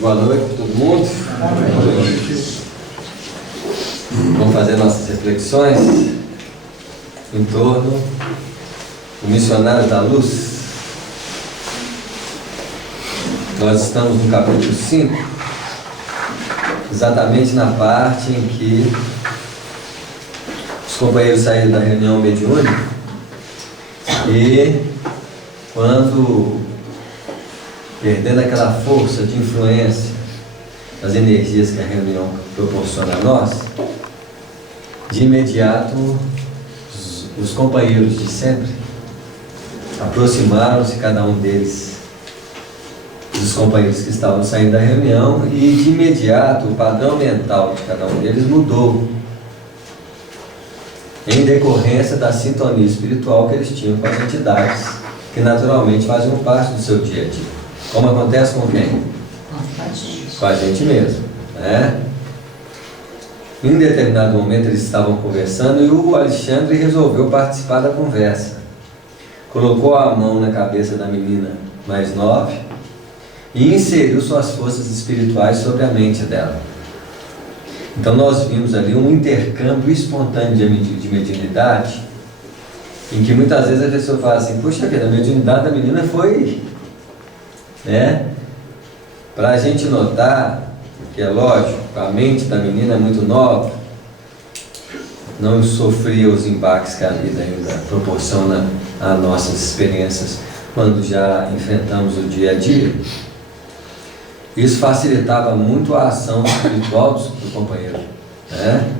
Boa noite para todo mundo. Vamos fazer nossas reflexões em torno do missionário da luz. Nós estamos no capítulo 5, exatamente na parte em que os companheiros saíram da reunião mediúnica e, quando perdendo aquela força de influência das energias que a reunião proporciona a nós, de imediato os companheiros de sempre aproximaram-se, cada um deles, dos companheiros que estavam saindo da reunião, e de imediato o padrão mental de cada um deles mudou, em decorrência da sintonia espiritual que eles tinham com as entidades que naturalmente faziam parte do seu dia a dia. Como acontece com quem? Com a gente mesmo, né? Em determinado momento eles estavam conversando e o Alexandre resolveu participar da conversa. Colocou a mão na cabeça da menina mais nova e inseriu suas forças espirituais sobre a mente dela. Então nós vimos ali um intercâmbio espontâneo de mediunidade, em que muitas vezes a pessoa fala assim: puxa vida, a mediunidade da menina foi, para a gente notar que, é lógico, a mente da menina é muito nova, não sofria os embates que a vida ainda proporciona a nossas experiências quando já enfrentamos o dia a dia. Isso facilitava muito a ação espiritual do companheiro, né?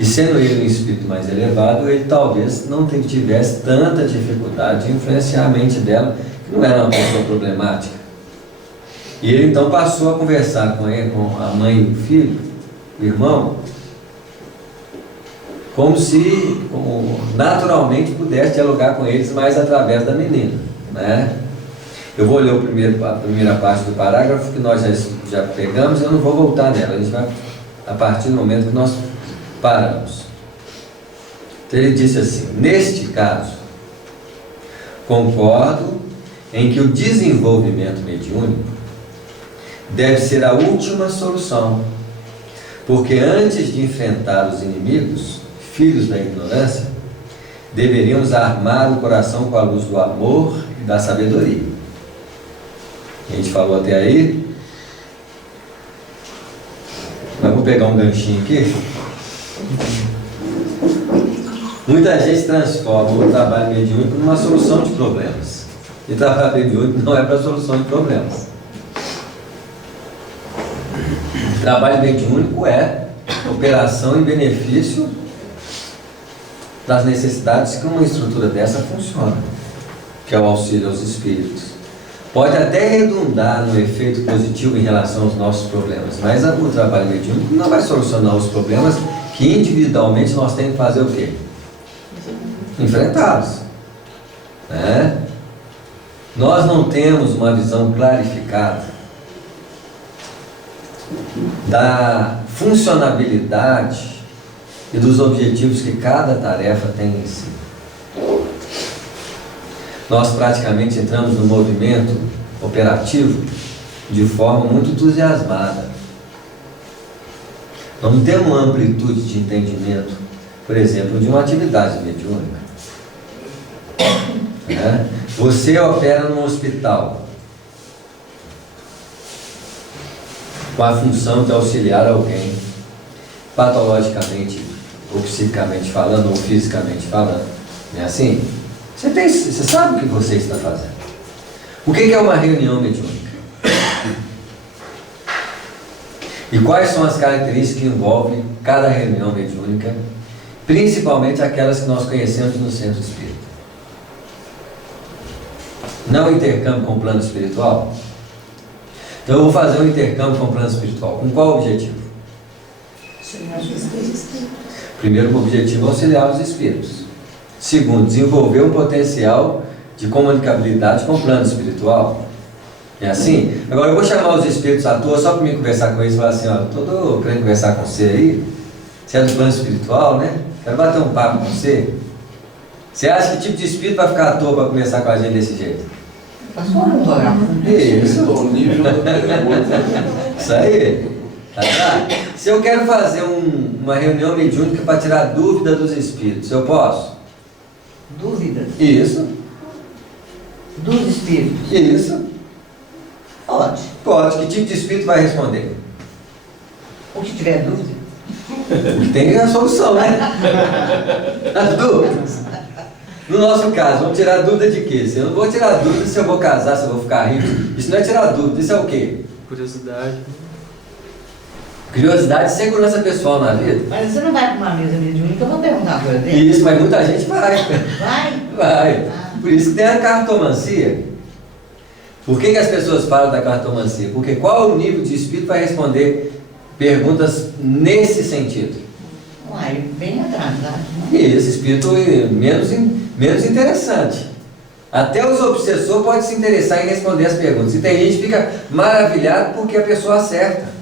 E sendo ele um espírito mais elevado, ele talvez não tivesse tanta dificuldade de influenciar a mente dela, que não era uma pessoa problemática. E ele então passou a conversar com ele, com a mãe e o filho, o irmão, como se naturalmente pudesse dialogar com eles mais através da menina, né? Eu vou ler a primeira parte do parágrafo que nós já pegamos, eu não vou voltar nela, a gente vai a partir do momento que nós paramos. Então ele disse assim: neste caso, concordo em que o desenvolvimento mediúnico deve ser a última solução, porque antes de enfrentar os inimigos, filhos da ignorância, deveríamos armar o coração com a luz do amor e da sabedoria. A gente falou até aí, mas vou pegar um ganchinho aqui. Muita gente transforma o trabalho mediúnico numa solução de problemas, e o trabalho mediúnico não é para solução de problemas. O trabalho mediúnico é operação em benefício das necessidades que uma estrutura dessa funciona, que é o auxílio aos espíritos. Pode até redundar no efeito positivo em relação aos nossos problemas, mas o trabalho mediúnico não vai solucionar os problemas que individualmente nós temos que fazer o quê? Enfrentá-los, né? Nós não temos uma visão clarificada da funcionabilidade e dos objetivos que cada tarefa tem em si. Nós praticamente entramos no movimento operativo de forma muito entusiasmada. Nós não temos uma amplitude de entendimento, por exemplo, de uma atividade mediúnica, né? Você opera num hospital com a função de auxiliar alguém, patologicamente, ou psicicamente falando, ou fisicamente falando. Não é assim? Você sabe o que você está fazendo. O que é uma reunião mediúnica? E quais são as características que envolvem cada reunião mediúnica, principalmente aquelas que nós conhecemos no centro espírita? Não intercâmbio com o plano espiritual? Então eu vou fazer um intercâmbio com o plano espiritual. Com qual objetivo? Primeiro, o objetivo é auxiliar os espíritos. Segundo, desenvolver um potencial de comunicabilidade com o plano espiritual. É assim? Agora eu vou chamar os espíritos à toa só para mim conversar com eles e falar assim: ó, estou querendo conversar com você aí, você é do plano espiritual, né? Quero bater um papo com você. Você acha que tipo de espírito vai ficar à toa para conversar com a gente desse jeito? Passou um programa. Isso. O nível da pergunta. Isso aí. Tá? Se eu quero fazer uma reunião mediúnica para tirar dúvida dos espíritos, eu posso? Dúvidas Isso. dos espíritos. Isso. Pode. Pode. Que tipo de espírito vai responder? O que tiver dúvida. Tem a solução, né? As dúvidas. No nosso caso, vamos tirar dúvida de quê? Eu não vou tirar dúvida se eu vou casar, se eu vou ficar rico. Isso não é tirar dúvida, isso é o quê? Curiosidade. Curiosidade e segurança pessoal na vida. Mas você não vai para uma mesa mediúnica, eu vou perguntar uma coisa dele. Isso, mas muita gente vai. Vai? Vai. Por isso que tem a cartomancia. Por que as pessoas falam da cartomancia? Porque qual o nível de espírito vai responder perguntas nesse sentido? Uai, bem atrasado. E esse espírito menos interessante. Até os obsessores podem se interessar em responder as perguntas. E tem gente que fica maravilhado porque a pessoa acerta.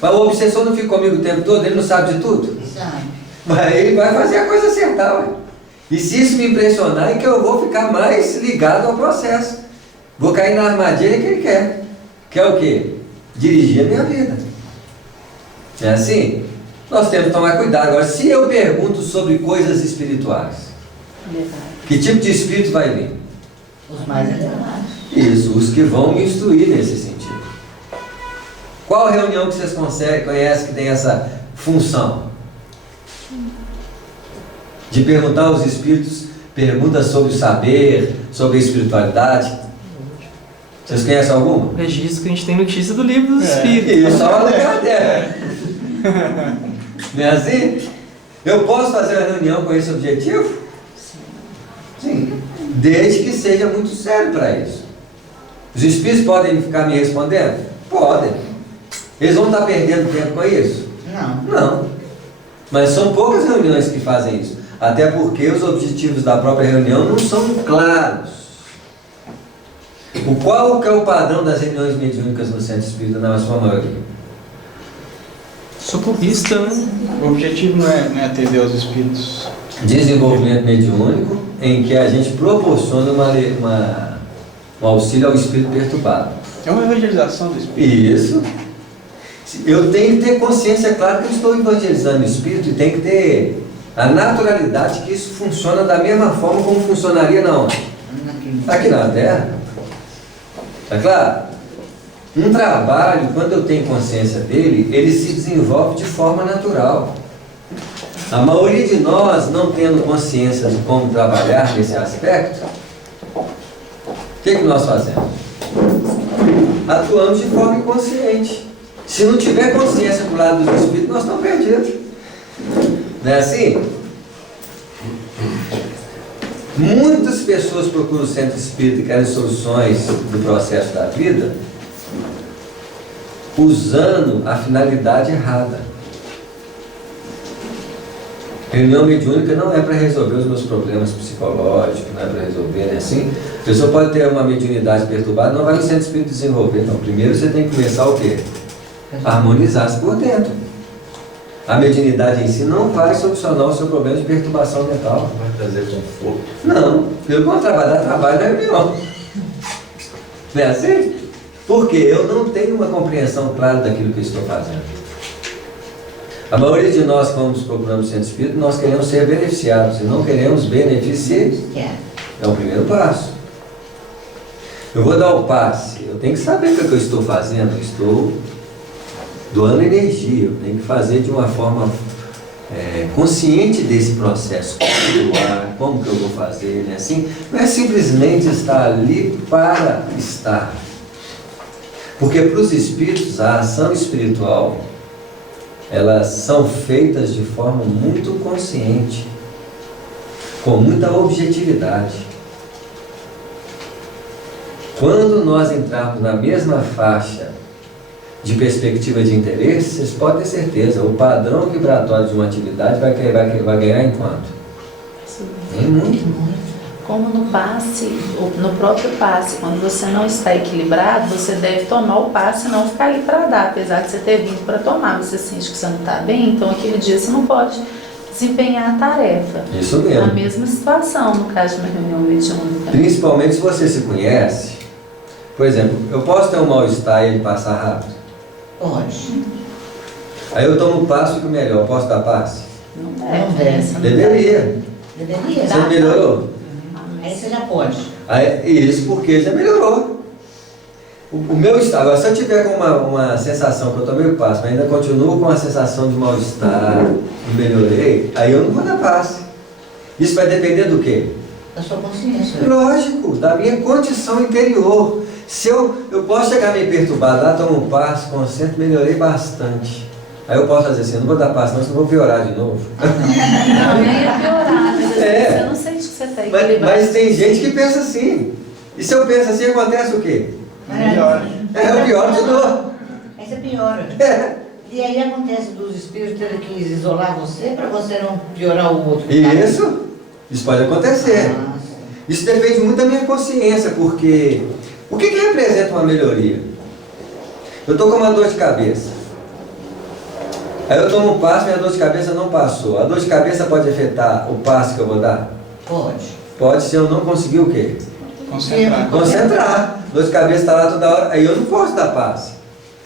Mas o obsessor não fica comigo o tempo todo, ele não sabe de tudo. Sabe? Mas ele vai fazer a coisa acertar, ué. E se isso me impressionar, é que eu vou ficar mais ligado ao processo. Vou cair na armadilha que ele quer. Que é o quê? Dirigir a minha vida. É assim? Nós temos que tomar cuidado. Agora, se eu pergunto sobre coisas espirituais, que tipo de espírito vai vir? Os mais elevados. Isso, os que vão me instruir nesse sentido. Qual reunião que vocês conhecem que tem essa função? De perguntar aos espíritos perguntas sobre o saber, sobre a espiritualidade. Vocês conhecem alguma? O registro que a gente tem notícia do livro dos Espíritos. Isso, só no caderno. Não é assim? Eu posso fazer uma reunião com esse objetivo? Sim. Desde que seja muito sério para isso. Os espíritos podem ficar me respondendo? Podem. Eles vão estar perdendo tempo com isso? Não. Não. Mas são poucas reuniões que fazem isso. Até porque os objetivos da própria reunião não são claros. Qual que é o padrão das reuniões mediúnicas no centro espírita na sua maioria? Socorrista, né? O objetivo não é atender aos espíritos. Desenvolvimento mediúnico, em que a gente proporciona um auxílio ao espírito perturbado. É uma evangelização do espírito. Isso. Eu tenho que ter consciência, claro, que eu estou evangelizando o espírito, e tem que ter a naturalidade que isso funciona da mesma forma como funcionaria na onde? Aqui na Terra. Tá claro? Um trabalho, quando eu tenho consciência dele, ele se desenvolve de forma natural. A maioria de nós, não tendo consciência de como trabalhar nesse aspecto, o que nós fazemos? Atuamos de forma inconsciente. Se não tiver consciência do lado dos espíritos, nós estamos perdidos. Não é assim? Muitas pessoas procuram o centro espírita e querem soluções do processo da vida usando a finalidade errada. Reunião mediúnica não é para resolver os meus problemas psicológicos, não é para resolver, né? Assim, a pessoa pode ter uma mediunidade perturbada, não vai no centro espírita desenvolver, não. Primeiro você tem que começar o quê? Harmonizar-se por dentro. A mediunidade em si não vai solucionar o seu problema de perturbação mental. Vai trazer conforto. Não, pelo contrário, vai dar trabalho na reunião. Não é assim? Porque eu não tenho uma compreensão clara daquilo que eu estou fazendo. A maioria de nós, quando procuramos o centro espírita, nós queremos ser beneficiados e não queremos beneficiar. É o primeiro passo. Eu vou dar o passe, eu tenho que saber o que eu estou fazendo. Eu estou doando energia, eu tenho que fazer de uma forma consciente desse processo. Como que eu vou fazer, né? Assim, não é simplesmente estar ali para estar. Porque para os espíritos, a ação espiritual, elas são feitas de forma muito consciente, com muita objetividade. Quando nós entrarmos na mesma faixa de perspectiva de interesse, vocês podem ter certeza, o padrão vibratório de uma atividade vai ganhar em quanto? Em muito. Como no passe, no próprio passe, quando você não está equilibrado, você deve tomar o passe e não ficar ali para dar, apesar de você ter vindo para tomar, você sente que você não está bem, então aquele dia você não pode desempenhar a tarefa. Isso mesmo. A mesma situação no caso de uma reunião mediúnica. Principalmente se você se conhece, Por exemplo, eu posso ter um mal-estar e ele passar rápido? Pode. Aí eu tomo passo e fico melhor, posso dar passe? Não Não deve. deve. Essa não Deveria. Deveria. Você melhorou? Aí você já pode. Aí, isso porque já melhorou. O meu estado, agora se eu tiver com uma sensação que eu tomei o passe, mas ainda continuo com a sensação de mal-estar, e melhorei, aí eu não vou dar passe. Isso vai depender do quê? Da sua consciência. Lógico, da minha condição interior. Se eu posso chegar meio perturbado lá, tomo um passe, concentro, melhorei bastante. Aí eu posso fazer assim, eu não vou dar passe não, senão eu vou piorar de novo. Não, nem é piorar, mas às vezes você não sente que você está equilibrado. Mas tem gente que pensa assim. E se eu penso assim, acontece o quê? Melhor. Eu pioro de novo. Aí você piora. E aí acontece dos espíritos terem que isolar você para você não piorar o outro. Isso pode acontecer. Ah, sim. Isso depende muito da minha consciência, porque o que representa uma melhoria? Eu estou com uma dor de cabeça. Aí eu tomo um passo e a dor de cabeça não passou. A dor de cabeça pode afetar o passo que eu vou dar? Pode. Pode, se eu não conseguir o quê? Concentrar. Concentrar. Dor de cabeça está lá toda hora, aí eu não posso dar passe.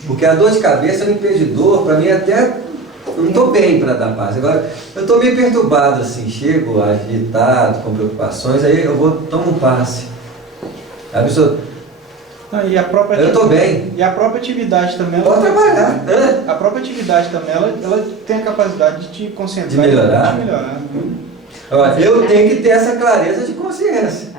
Porque a dor de cabeça é um impedidor, para mim até eu não estou bem para dar passe. Agora, eu estou meio perturbado assim, chego agitado, com preocupações, aí eu tomo um passe. A pessoa, E a própria eu estou bem, E a própria atividade também. pode trabalhar. A própria atividade também, ela tem a capacidade de te concentrar. De melhorar. De melhorar. Agora, eu tenho que ter essa clareza de consciência.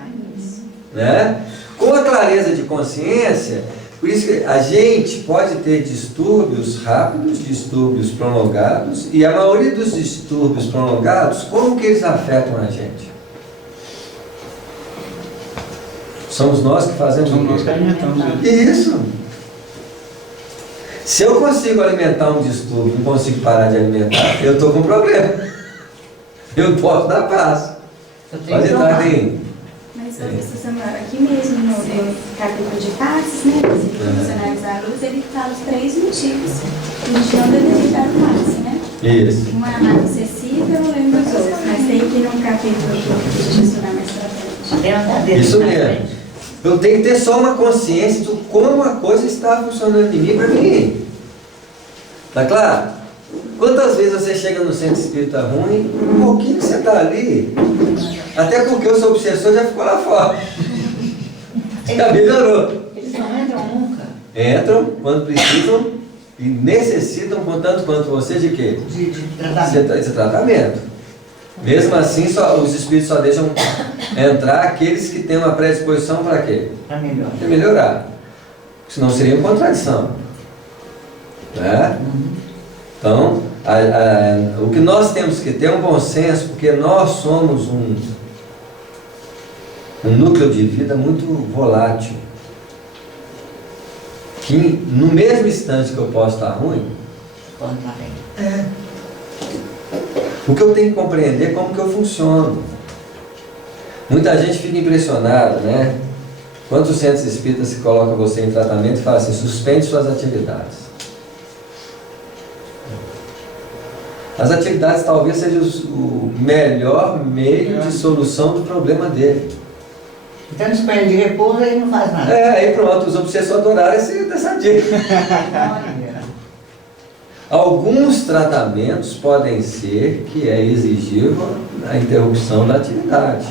Né? Com a clareza de consciência, por isso que a gente pode ter distúrbios rápidos, distúrbios prolongados, e a maioria dos distúrbios prolongados, como que eles afetam a gente? Somos nós que fazemos Somos o nós que quê? alimentamos ele. Isso. Se eu consigo alimentar um distúrbio, não consigo parar de alimentar, eu estou com problema. Eu não posso dar paz. Eu tenho Pode que entrar tomar. em... Mas, professor Samuel, aqui mesmo no capítulo de passes, né, dos funcionários da luz, ele fala os 3 motivos que a gente não deveria dar o passe, né? Isso. Um é amado excessivo, eu lembro dos outros, mas tem aqui no capítulo que a gente estudar mais pra frente. Tem uma cadeira Isso na mesmo. frente. Eu tenho que ter só uma consciência de como a coisa está funcionando em mim para mim. Tá claro? Quantas vezes você chega no centro espírita ruim, um pouquinho que você está ali, até porque o seu obsessor já ficou lá fora. Já melhorou. Eles não entram nunca. Entram quando precisam e necessitam, contanto quanto você, de quê? De tratamento. Esse tratamento. Mesmo assim, os espíritos só deixam entrar aqueles que têm uma predisposição para quê? Para melhor. Para melhorar. Senão seria uma contradição. Né? Então, o que nós temos que ter é um bom senso, porque nós somos um núcleo de vida muito volátil. Que no mesmo instante que eu posso estar ruim, Pode estar bem. o que eu tenho que compreender é como que eu funciono. Muita gente fica impressionada, né? Quantos centros espíritas se colocam você em tratamento e fala assim, suspende suas atividades. As atividades talvez sejam o melhor meio de solução do problema dele. Então eles põem de repouso e não faz nada. Aí pronto, os obsessores adoraram essa dica. Olha. Alguns tratamentos podem ser que é exigível a interrupção da atividade.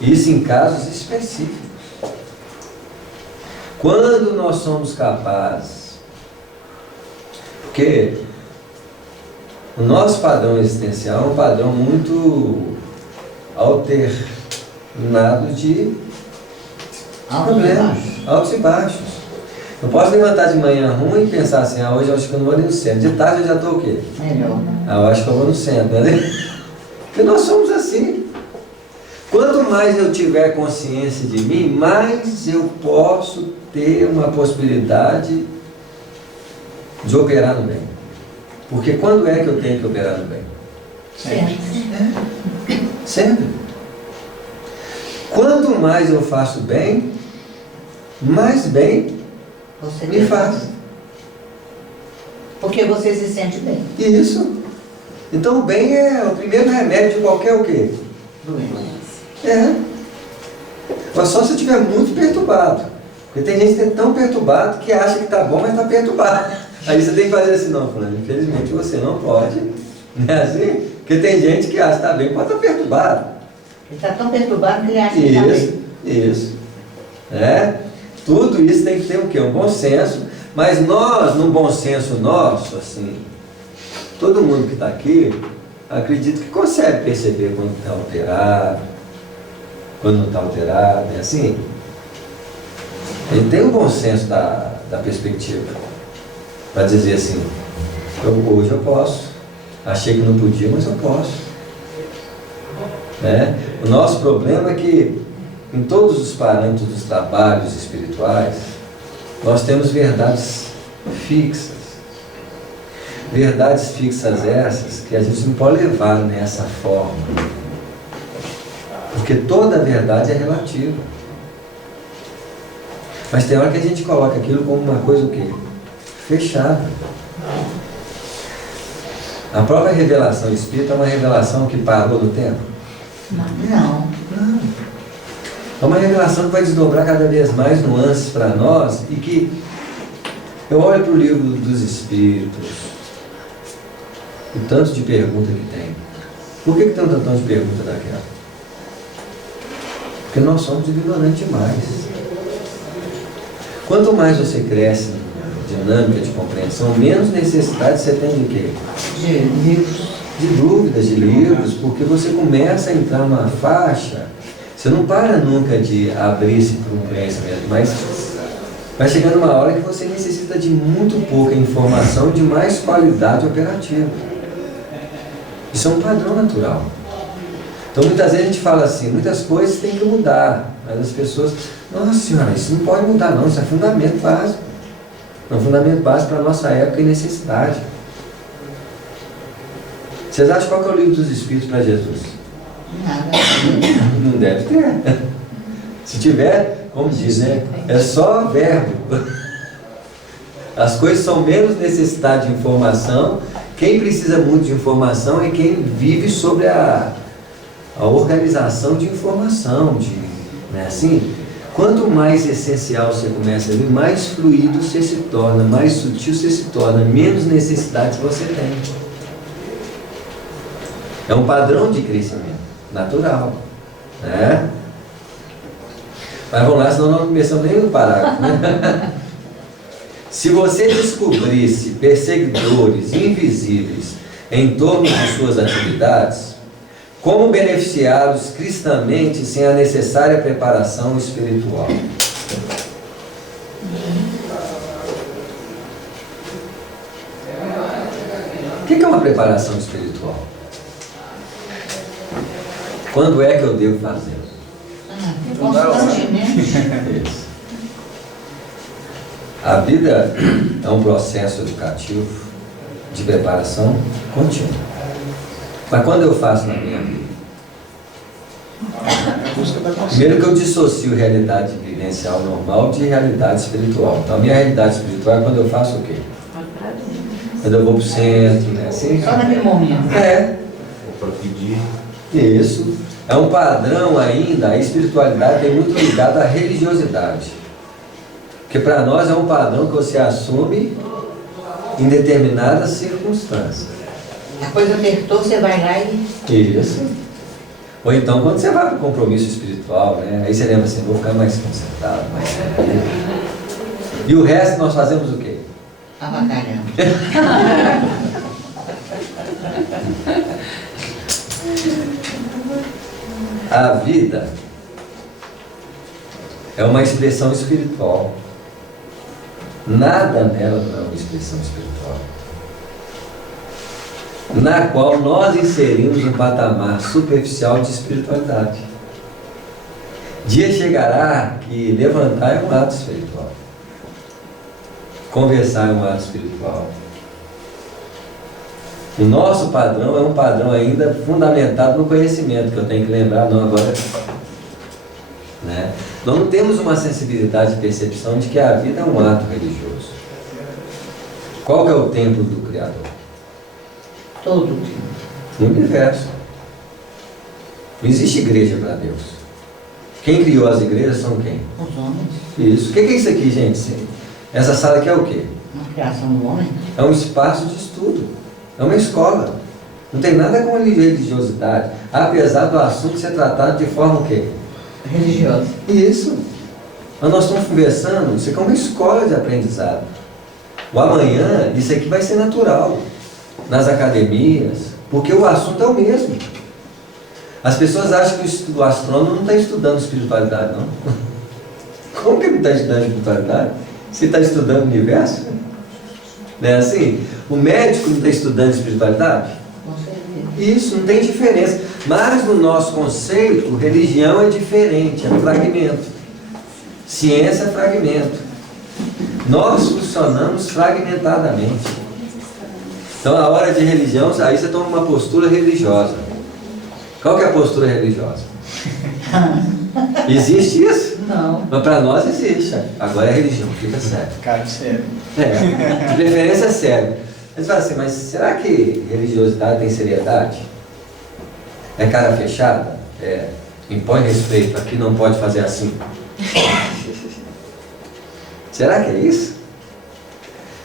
Isso em casos específicos. Quando nós somos capazes, porque o nosso padrão existencial é um padrão muito alternado de problemas, altos e baixos. Não posso levantar de manhã ruim e pensar assim, hoje eu acho que eu não vou nem no centro. De tarde eu já estou o quê? Melhor. Eu acho que eu vou no centro, né? Porque nós somos assim. Quanto mais eu tiver consciência de mim, mais eu posso ter uma possibilidade de operar no bem. Porque quando é que eu tenho que operar no bem? Sempre. Sempre. Quanto mais eu faço bem, mais bem Você me faz. Porque você se sente bem. Isso. Então o bem é o primeiro remédio de qualquer o quê? Doença. Mas só se eu estiver muito perturbado. Porque tem gente que é tão perturbado que acha que está bom, mas está perturbado. Aí você tem que fazer assim, não, fulano, infelizmente você não pode. Não é assim? Porque tem gente que acha que está bem, pode estar perturbado. Ele está tão perturbado que ele acha que está bem. Isso. Tudo isso tem que ter o quê? Um bom senso. Mas nós, num bom senso nosso, assim, todo mundo que está aqui, acredito que consegue perceber quando está alterado, quando não está alterado, é assim? Ele tem um bom senso da perspectiva, para dizer assim, hoje eu posso, achei que não podia, mas eu posso. O nosso problema é que, em todos os parâmetros dos trabalhos espirituais, nós temos verdades fixas. Verdades fixas essas que a gente não pode levar nessa forma. Porque toda verdade é relativa. Mas tem hora que a gente coloca aquilo como uma coisa o quê? Fechada. A própria revelação espírita é uma revelação que parou no tempo? Não. É uma revelação que vai desdobrar cada vez mais nuances para nós e que eu olho para o livro dos Espíritos, o tanto de pergunta que tem. Por que tem um tanto de pergunta daquela? Porque nós somos ignorantes demais. Quanto mais você cresce na dinâmica de compreensão, menos necessidade você tem de quê? De livros. De dúvidas, de livros, porque você começa a entrar numa faixa. Você não para nunca de abrir-se para um conhecimento, mas vai chegando uma hora que você necessita de muito pouca informação, de mais qualidade operativa. Isso é um padrão natural. Então muitas vezes a gente fala assim, muitas coisas têm que mudar, mas as pessoas, nossa senhora, isso não pode mudar não, isso é fundamento básico. É um fundamento básico para a nossa época e necessidade. Vocês acham qual que é o livro dos Espíritos para Jesus? Nada. Não deve ter. Se tiver, como diz, né? É só verbo. As coisas são menos necessidade de informação. Quem precisa muito de informação é quem vive sobre a organização de informação. Não é assim? Quanto mais essencial você começa a ver, mais fluido você se torna, mais sutil você se torna, menos necessidades você tem. É um padrão de crescimento natural, né? Mas vamos lá, senão não começamos nem no parágrafo, né? Se você descobrisse perseguidores invisíveis em torno de suas atividades, como beneficiá-los cristamente sem a necessária preparação espiritual? O que é uma preparação espiritual? Quando é que eu devo fazer? Constantemente. Isso. A vida é um processo educativo de preparação contínua. Mas quando eu faço na minha vida? Primeiro que eu dissocio realidade vivencial normal de realidade espiritual. Então a minha realidade espiritual é quando eu faço o quê? Quando eu vou para o centro, né? Assim, Só naquele momento. Ou para pedir. Isso. É um padrão ainda, a espiritualidade é muito ligada à religiosidade. Porque para nós é um padrão que você assume em determinadas circunstâncias. A coisa apertou, você vai lá e... Isso. Ou então quando você vai para o compromisso espiritual, né? Aí você lembra assim, vou ficar mais concentrado, mais tranquilo. E o resto nós fazemos o quê? Avacalhando. A vida é uma expressão espiritual. Nada nela não é uma expressão espiritual, na qual nós inserimos um patamar superficial de espiritualidade. Dia chegará que levantar é um ato espiritual, conversar é um ato espiritual. O nosso padrão é um padrão ainda fundamentado no conhecimento, que eu tenho que lembrar, não agora. Né? Nós não temos uma sensibilidade de percepção de que a vida é um ato religioso. Qual que é o templo do Criador? Todo o tempo. No universo. Não existe igreja para Deus. Quem criou as igrejas são quem? Os homens. Isso. O que é isso aqui, gente? Essa sala aqui é o quê? A criação do homem. É um espaço de estudo. É uma escola. Não tem nada com religiosidade. Apesar do assunto ser tratado de forma o quê? Religiosa. Isso. Mas nós estamos conversando, isso aqui é uma escola de aprendizado. O amanhã, isso aqui vai ser natural. Nas academias, porque o assunto é o mesmo. As pessoas acham que o astrônomo não está estudando espiritualidade, não. Como que ele está estudando espiritualidade? Você está estudando o universo? Não é assim? O médico não está estudando espiritualidade? Com certeza. Isso, não tem diferença. Mas no nosso conceito, religião é diferente, é fragmento. Ciência é fragmento. Nós funcionamos fragmentadamente. Então, na hora de religião, aí você toma uma postura religiosa. Qual que é a postura religiosa? Existe isso? Não. Mas para nós existe. Agora é religião, fica sério. Cara, sério. De preferência é sério. Mas fala assim, mas será que religiosidade tem seriedade? É cara fechada? É. Impõe respeito, aqui não pode fazer assim. Será que é isso?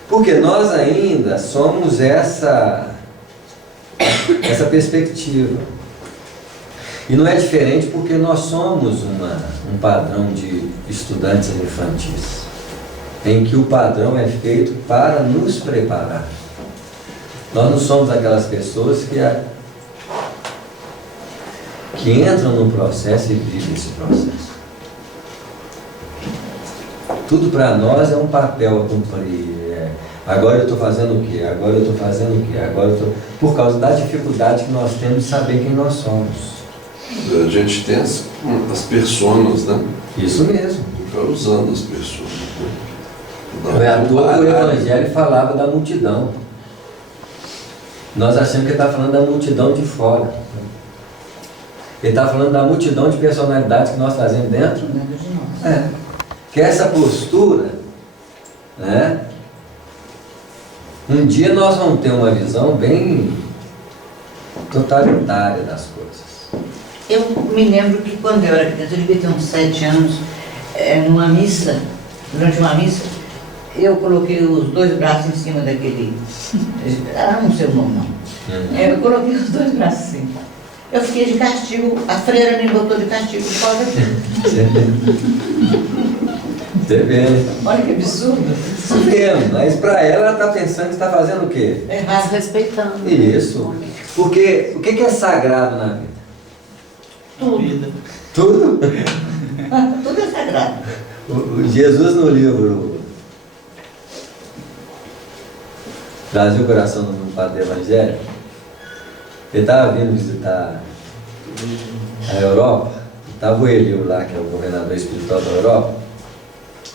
Porque nós ainda somos essa perspectiva. E não é diferente porque nós somos um padrão de estudantes infantis, em que o padrão é feito para nos preparar. Nós não somos aquelas pessoas que entram no processo e vivem esse processo. Tudo para nós é um papel a cumprir. Agora eu estou fazendo o quê? Agora eu estou fazendo o quê? Agora eu estou... Por causa da dificuldade que nós temos de saber quem nós somos. A gente tem as personas, né? Isso mesmo. Ficar usando as pessoas. Né? Não é à toa que o Evangelho falava da multidão. Nós achamos que ele está falando da multidão de fora. Ele está falando da multidão de personalidades que nós trazemos dentro. Dentro de nós. É. Que essa postura, né? Um dia nós vamos ter uma visão bem totalitária das coisas. Eu me lembro que quando eu era criança, eu devia ter uns 7 anos, numa missa, durante uma missa, eu coloquei os 2 braços em cima daquele... não sei o nome, não. Eu coloquei os 2 braços assim. Eu fiquei de castigo, a freira me botou de castigo por causa daquilo. Você vê, né? Olha que absurdo. Isso mesmo, mas para ela está pensando que está fazendo o quê? Errado. Respeitando. Isso. Porque o que é sagrado na vida? Tudo. Tudo? Tudo é sagrado. O Jesus no livro Brasil, Coração do Mundo, Padre Evangelho, ele estava vindo visitar a Europa, estava o Elio lá, que é o governador espiritual da Europa,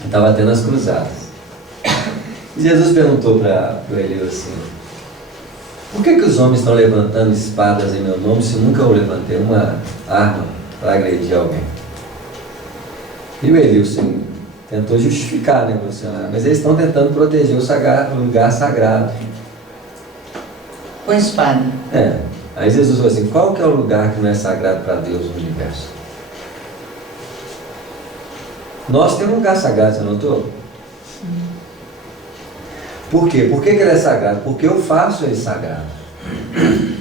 estava tendo as cruzadas. E Jesus perguntou para o Elio assim: por que os homens estão levantando espadas em meu nome se nunca eu levantei uma arma para agredir alguém? E o Elio assim, tentou justificar, né, mas eles estão tentando proteger o lugar sagrado. Com espada. Aí Jesus falou assim: qual que é o lugar que não é sagrado para Deus no universo? Nós temos um lugar sagrado, você notou? Por quê? Por que ele é sagrado? Porque eu faço ele sagrado.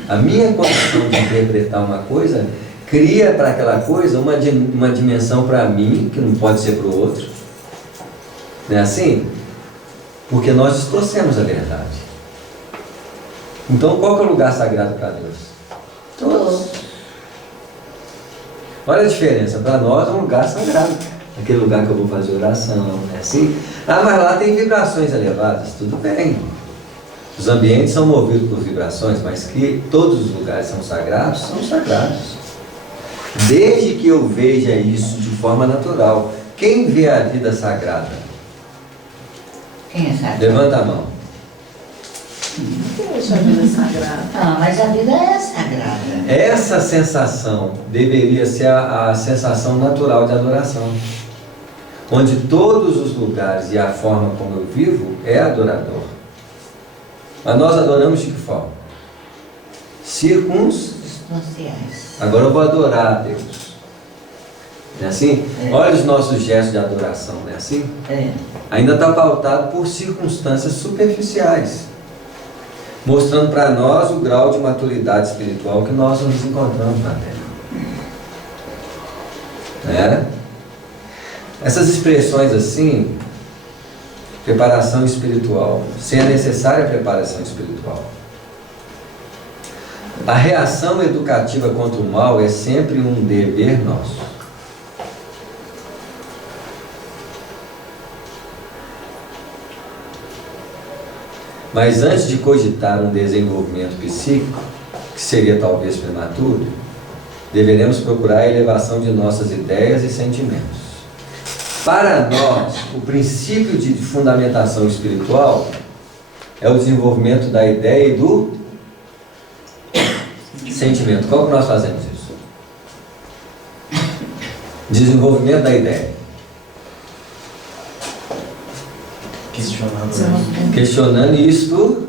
A minha condição de interpretar uma coisa cria para aquela coisa uma dimensão para mim, que não pode ser para o outro. Não é assim? Porque nós distorcemos a verdade. Então, qual que é o lugar sagrado para Deus? Todos. Olha a diferença. Para nós é um lugar sagrado. Aquele lugar que eu vou fazer oração, não é assim? Ah, mas lá tem vibrações elevadas. Tudo bem. Os ambientes são movidos por vibrações, mas que todos os lugares são sagrados, são sagrados. Desde que eu veja isso de forma natural. Quem vê a vida sagrada? Quem é sagrado? Levanta a mão. Deixa a vida sagrada. Ah, mas a vida é sagrada. Essa sensação deveria ser a sensação natural de adoração. Onde todos os lugares e a forma como eu vivo é adorador. Mas nós adoramos de que forma? Circunstanciais. Agora eu vou adorar a Deus. Não é assim? É. Olha os nossos gestos de adoração, não é assim? É. Ainda está pautado por circunstâncias superficiais, mostrando para nós o grau de maturidade espiritual que nós nos encontramos na Terra. Né? Essas expressões assim, preparação espiritual, sem a necessária preparação espiritual. A reação educativa contra o mal é sempre um dever nosso. Mas antes de cogitar um desenvolvimento psíquico, que seria talvez prematuro, deveremos procurar a elevação de nossas ideias e sentimentos. Para nós, o princípio de fundamentação espiritual é o desenvolvimento da ideia e do sentimento. Como que nós fazemos isso? Desenvolvimento da ideia. Questionando e Estudando.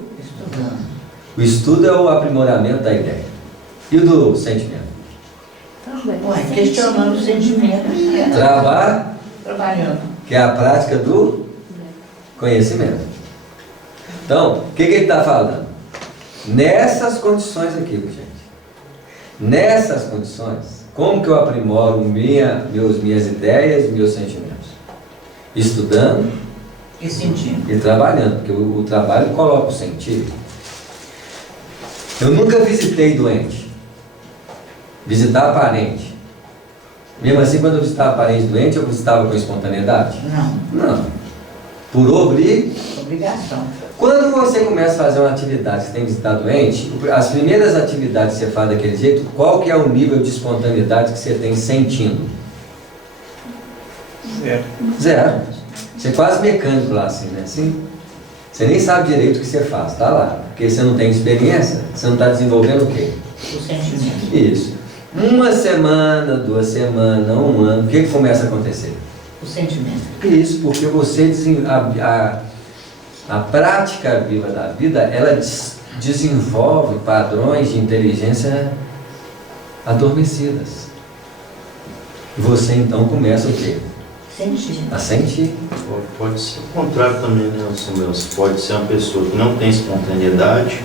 o estudo é o aprimoramento da ideia. E o do sentimento? Também. Ué, questionando o sentimento. Trabalhando. Que é a prática do conhecimento. Então, o que ele está falando? Nessas condições aqui, gente. Nessas condições, como que eu aprimoro minhas ideias e meus sentimentos? Estudando E sentindo. e trabalhando, porque o trabalho coloca o sentido. Eu nunca visitei doente. Visitar parente. Mesmo assim, quando eu visitava parente doente, eu visitava com espontaneidade? Não. Não. Por Obrigação. Quando você começa a fazer uma atividade que tem que visitar doente, as primeiras atividades que você faz daquele jeito, qual que é o nível de espontaneidade que você tem sentindo? Zero. Você é quase mecânico lá assim, né? Assim, você nem sabe direito o que você faz, tá lá. Porque você não tem experiência, você não está desenvolvendo o quê? O sentimento. Isso. Uma semana, 2 semanas, um ano, o que começa a acontecer? O sentimento. Isso, porque você a prática viva da vida, ela desenvolve padrões de inteligência adormecidas. E você então começa o quê? Sentir. A sentir. Pode ser o contrário também, né, Samuel? Pode ser uma pessoa que não tem espontaneidade,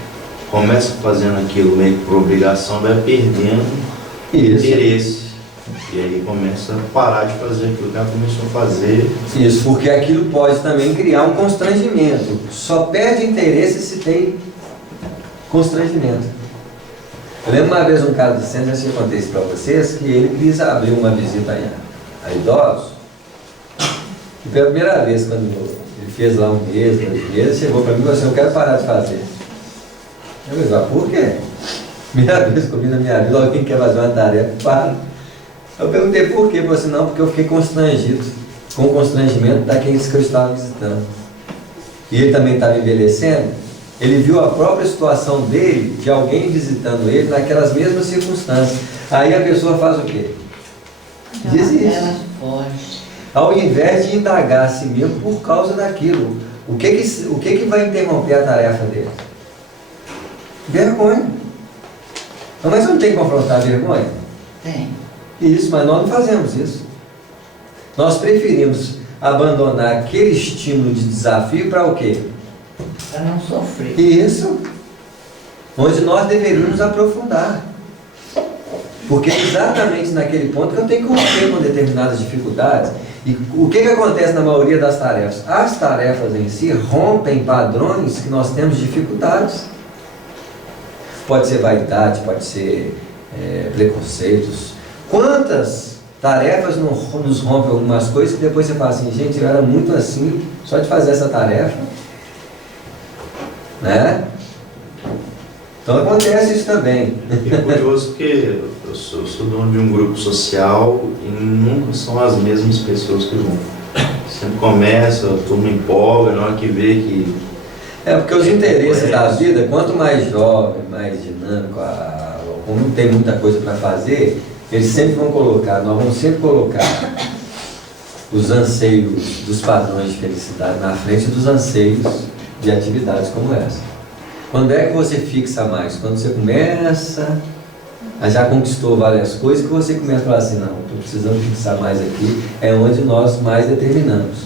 começa fazendo aquilo meio que por obrigação, vai perdendo interesse. E aí começa a parar de fazer aquilo que ela começou a fazer. Isso, porque aquilo pode também criar um constrangimento. Só perde interesse se tem constrangimento. Eu lembro uma vez um caso de centro, eu contei isso para vocês, que ele quis abrir uma visita a idosos. E pela primeira vez, quando ele fez lá 1 mês, 2 meses, chegou para mim e falou assim: eu quero parar de fazer. Eu falei: por quê? Primeira vez que eu vi na minha vida, alguém quer fazer uma tarefa, para. Eu perguntei por quê. Ele falou assim: não, porque eu fiquei constrangido, com o constrangimento daqueles que eu estava visitando. E ele também estava envelhecendo, ele viu a própria situação dele, de alguém visitando ele, naquelas mesmas circunstâncias. Aí a pessoa faz o quê? Desiste. Ela foge. Ao invés de indagar a si mesmo por causa daquilo. O que vai interromper a tarefa dele? Vergonha. Não, mas não tem que confrontar a vergonha? Tem. Isso, mas nós não fazemos isso. Nós preferimos abandonar aquele estímulo de desafio para o quê? Para não sofrer. Isso. Onde nós deveríamos aprofundar. Porque é exatamente naquele ponto que eu tenho que romper com determinadas dificuldades. E o que acontece na maioria das tarefas? As tarefas em si rompem padrões que nós temos dificuldades. Pode ser vaidade, pode ser preconceitos. Quantas tarefas nos rompem algumas coisas que depois você fala assim: gente, eu era muito assim, só de fazer essa tarefa. Né? Então acontece isso também. É curioso porque eu sou dono de um grupo social e nunca são as mesmas pessoas que vão. Sempre começa, a turma empolga, na hora que vê que... Porque os interesses da vida, quanto mais jovem, mais dinâmico, como tem muita coisa para fazer, eles sempre vão colocar, nós vamos sempre colocar os anseios dos padrões de felicidade na frente dos anseios de atividades como essa. Quando é que você fixa mais? Quando você começa, já conquistou várias coisas, que você começa a falar assim: não, eu precisamos fixar mais aqui, é onde nós mais determinamos.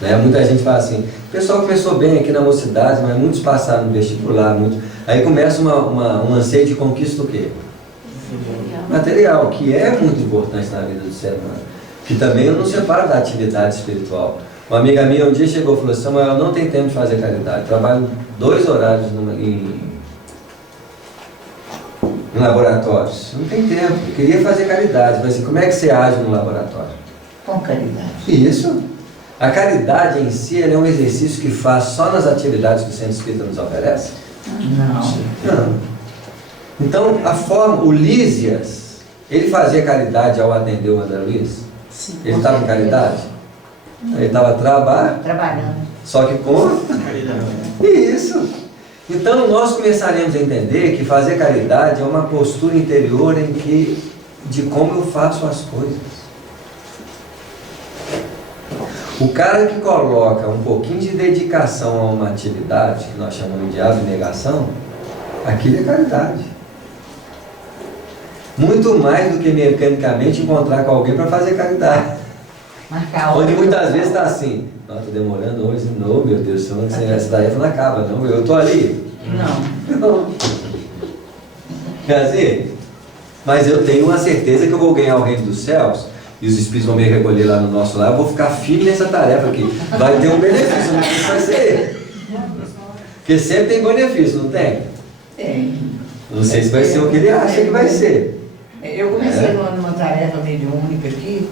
Né? Muita gente fala assim, o pessoal começou bem aqui na mocidade, mas muitos passaram no vestibular, aí começa um anseio de conquista o quê? Material, que é muito importante na vida do ser humano, que também eu não separo da atividade espiritual. Uma amiga minha um dia chegou e falou assim, Samuel, eu não tenho tempo de fazer caridade, trabalho 2 horários em laboratórios, não tem tempo, eu queria fazer caridade, mas assim, como é que você age no laboratório? Com caridade. Isso. A caridade em si ela é um exercício que faz só nas atividades que o Centro Espírita nos oferece? Não. Então, a forma, o Lísias, ele fazia caridade ao atender o André Luiz? Sim. Ele estava em caridade? Ele estava trabalhando. Só que com Caridade. isso. Então nós começaremos a entender que fazer caridade é uma postura interior de como eu faço as coisas. O cara que coloca um pouquinho de dedicação a uma atividade, que nós chamamos de abnegação, aquilo é caridade. Muito mais do que mecanicamente encontrar com alguém para fazer caridade. Onde muitas vezes está assim, estou demorando hoje de novo, meu Deus, essa tarefa não acaba, não, eu estou ali. Não. É assim? Mas eu tenho uma certeza que eu vou ganhar o reino dos céus, e os Espíritos vão me recolher lá no nosso lar, eu vou ficar firme nessa tarefa aqui. Vai ter um benefício, não sei se vai ser. Porque sempre tem benefício, não tem? Tem. Não sei se vai ser o que ele acha que vai ser. Eu comecei numa tarefa mediúnica aqui,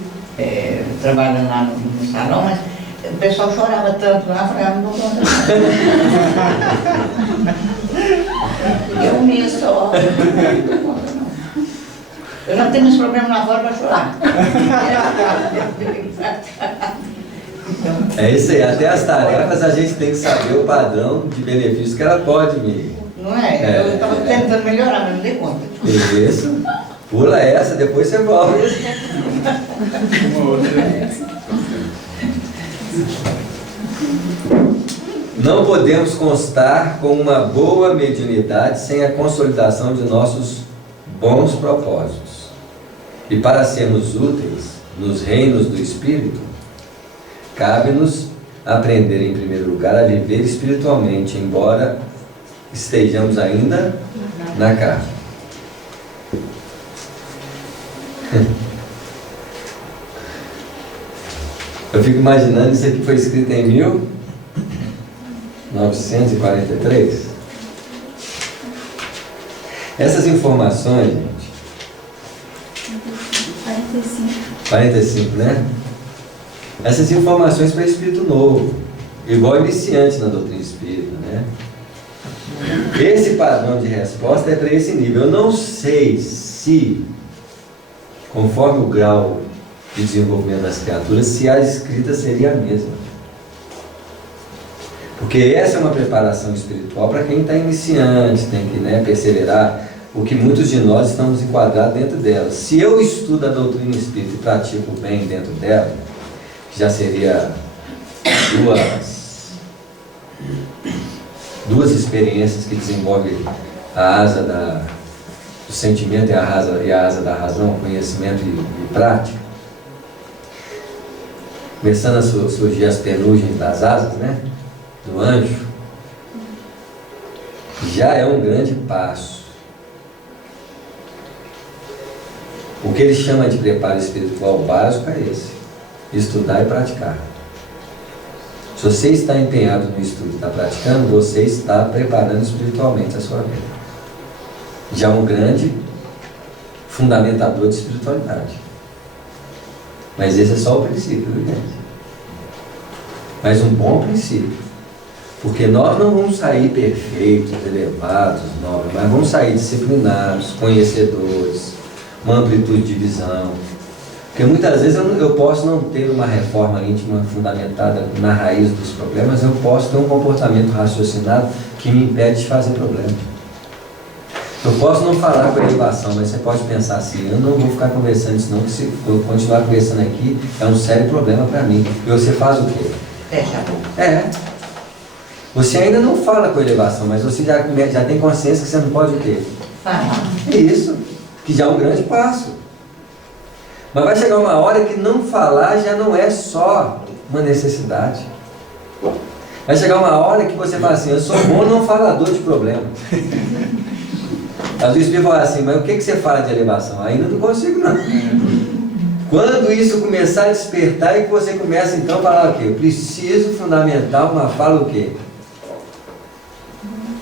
trabalhando lá no salão, mas o pessoal chorava tanto lá, eu falei, não vou contar. Eu mesmo só. Eu já tenho meus problemas lá fora para chorar. É isso aí, até as tarefas a gente tem que saber o padrão de benefício que ela pode me... Não é? Eu estava tentando melhorar, mas não dei conta. Isso. Pula essa, depois você volta. Não podemos constar com uma boa mediunidade sem a consolidação de nossos bons propósitos. E para sermos úteis nos reinos do Espírito, cabe-nos aprender, em primeiro lugar, a viver espiritualmente, embora estejamos ainda na carne. Eu fico imaginando, isso aqui foi escrito em 1943. Essas informações, gente. 45, né? Essas informações para espírito novo, igual iniciante na doutrina espírita, né? Esse padrão de resposta é para esse nível. Eu não sei se, conforme o grau de desenvolvimento das criaturas, se a escrita seria a mesma. Porque essa é uma preparação espiritual para quem está iniciante, tem que perseverar, o que muitos de nós estamos enquadrados dentro dela. Se eu estudo a doutrina espírita e pratico bem dentro dela, que já seria duas experiências que desenvolvem a asa do sentimento e a asa da razão, conhecimento e prática, começando a surgir as penugens das asas, né, do anjo, já é um grande passo. O que ele chama de preparo espiritual básico é esse: estudar e praticar. Se você está empenhado no estudo e está praticando, você está preparando espiritualmente a sua vida. Já é um grande fundamentador de espiritualidade. Mas esse é só o princípio, viu, gente? Mas um bom princípio. Porque nós não vamos sair perfeitos, elevados, nobres, mas vamos sair disciplinados, conhecedores, uma amplitude de visão. Porque muitas vezes eu posso não ter uma reforma íntima fundamentada na raiz dos problemas, eu posso ter um comportamento raciocinado que me impede de fazer problema. Eu posso não falar com elevação, mas você pode pensar assim: eu não vou ficar conversando isso não, que se eu continuar conversando aqui é um sério problema para mim. E você faz o quê? Fecha a boca. Você ainda não fala com elevação, mas você já tem consciência que você não pode o quê? Falar. É isso, que já é um grande passo. Mas vai chegar uma hora que não falar já não é só uma necessidade. Vai chegar uma hora que você fala assim, eu sou bom não falador de problema. Às vezes você fala assim, mas o que você fala de elevação? Ainda não consigo não. Quando isso começar a despertar e que você começa então a falar o quê? Eu preciso fundamentar uma fala o quê?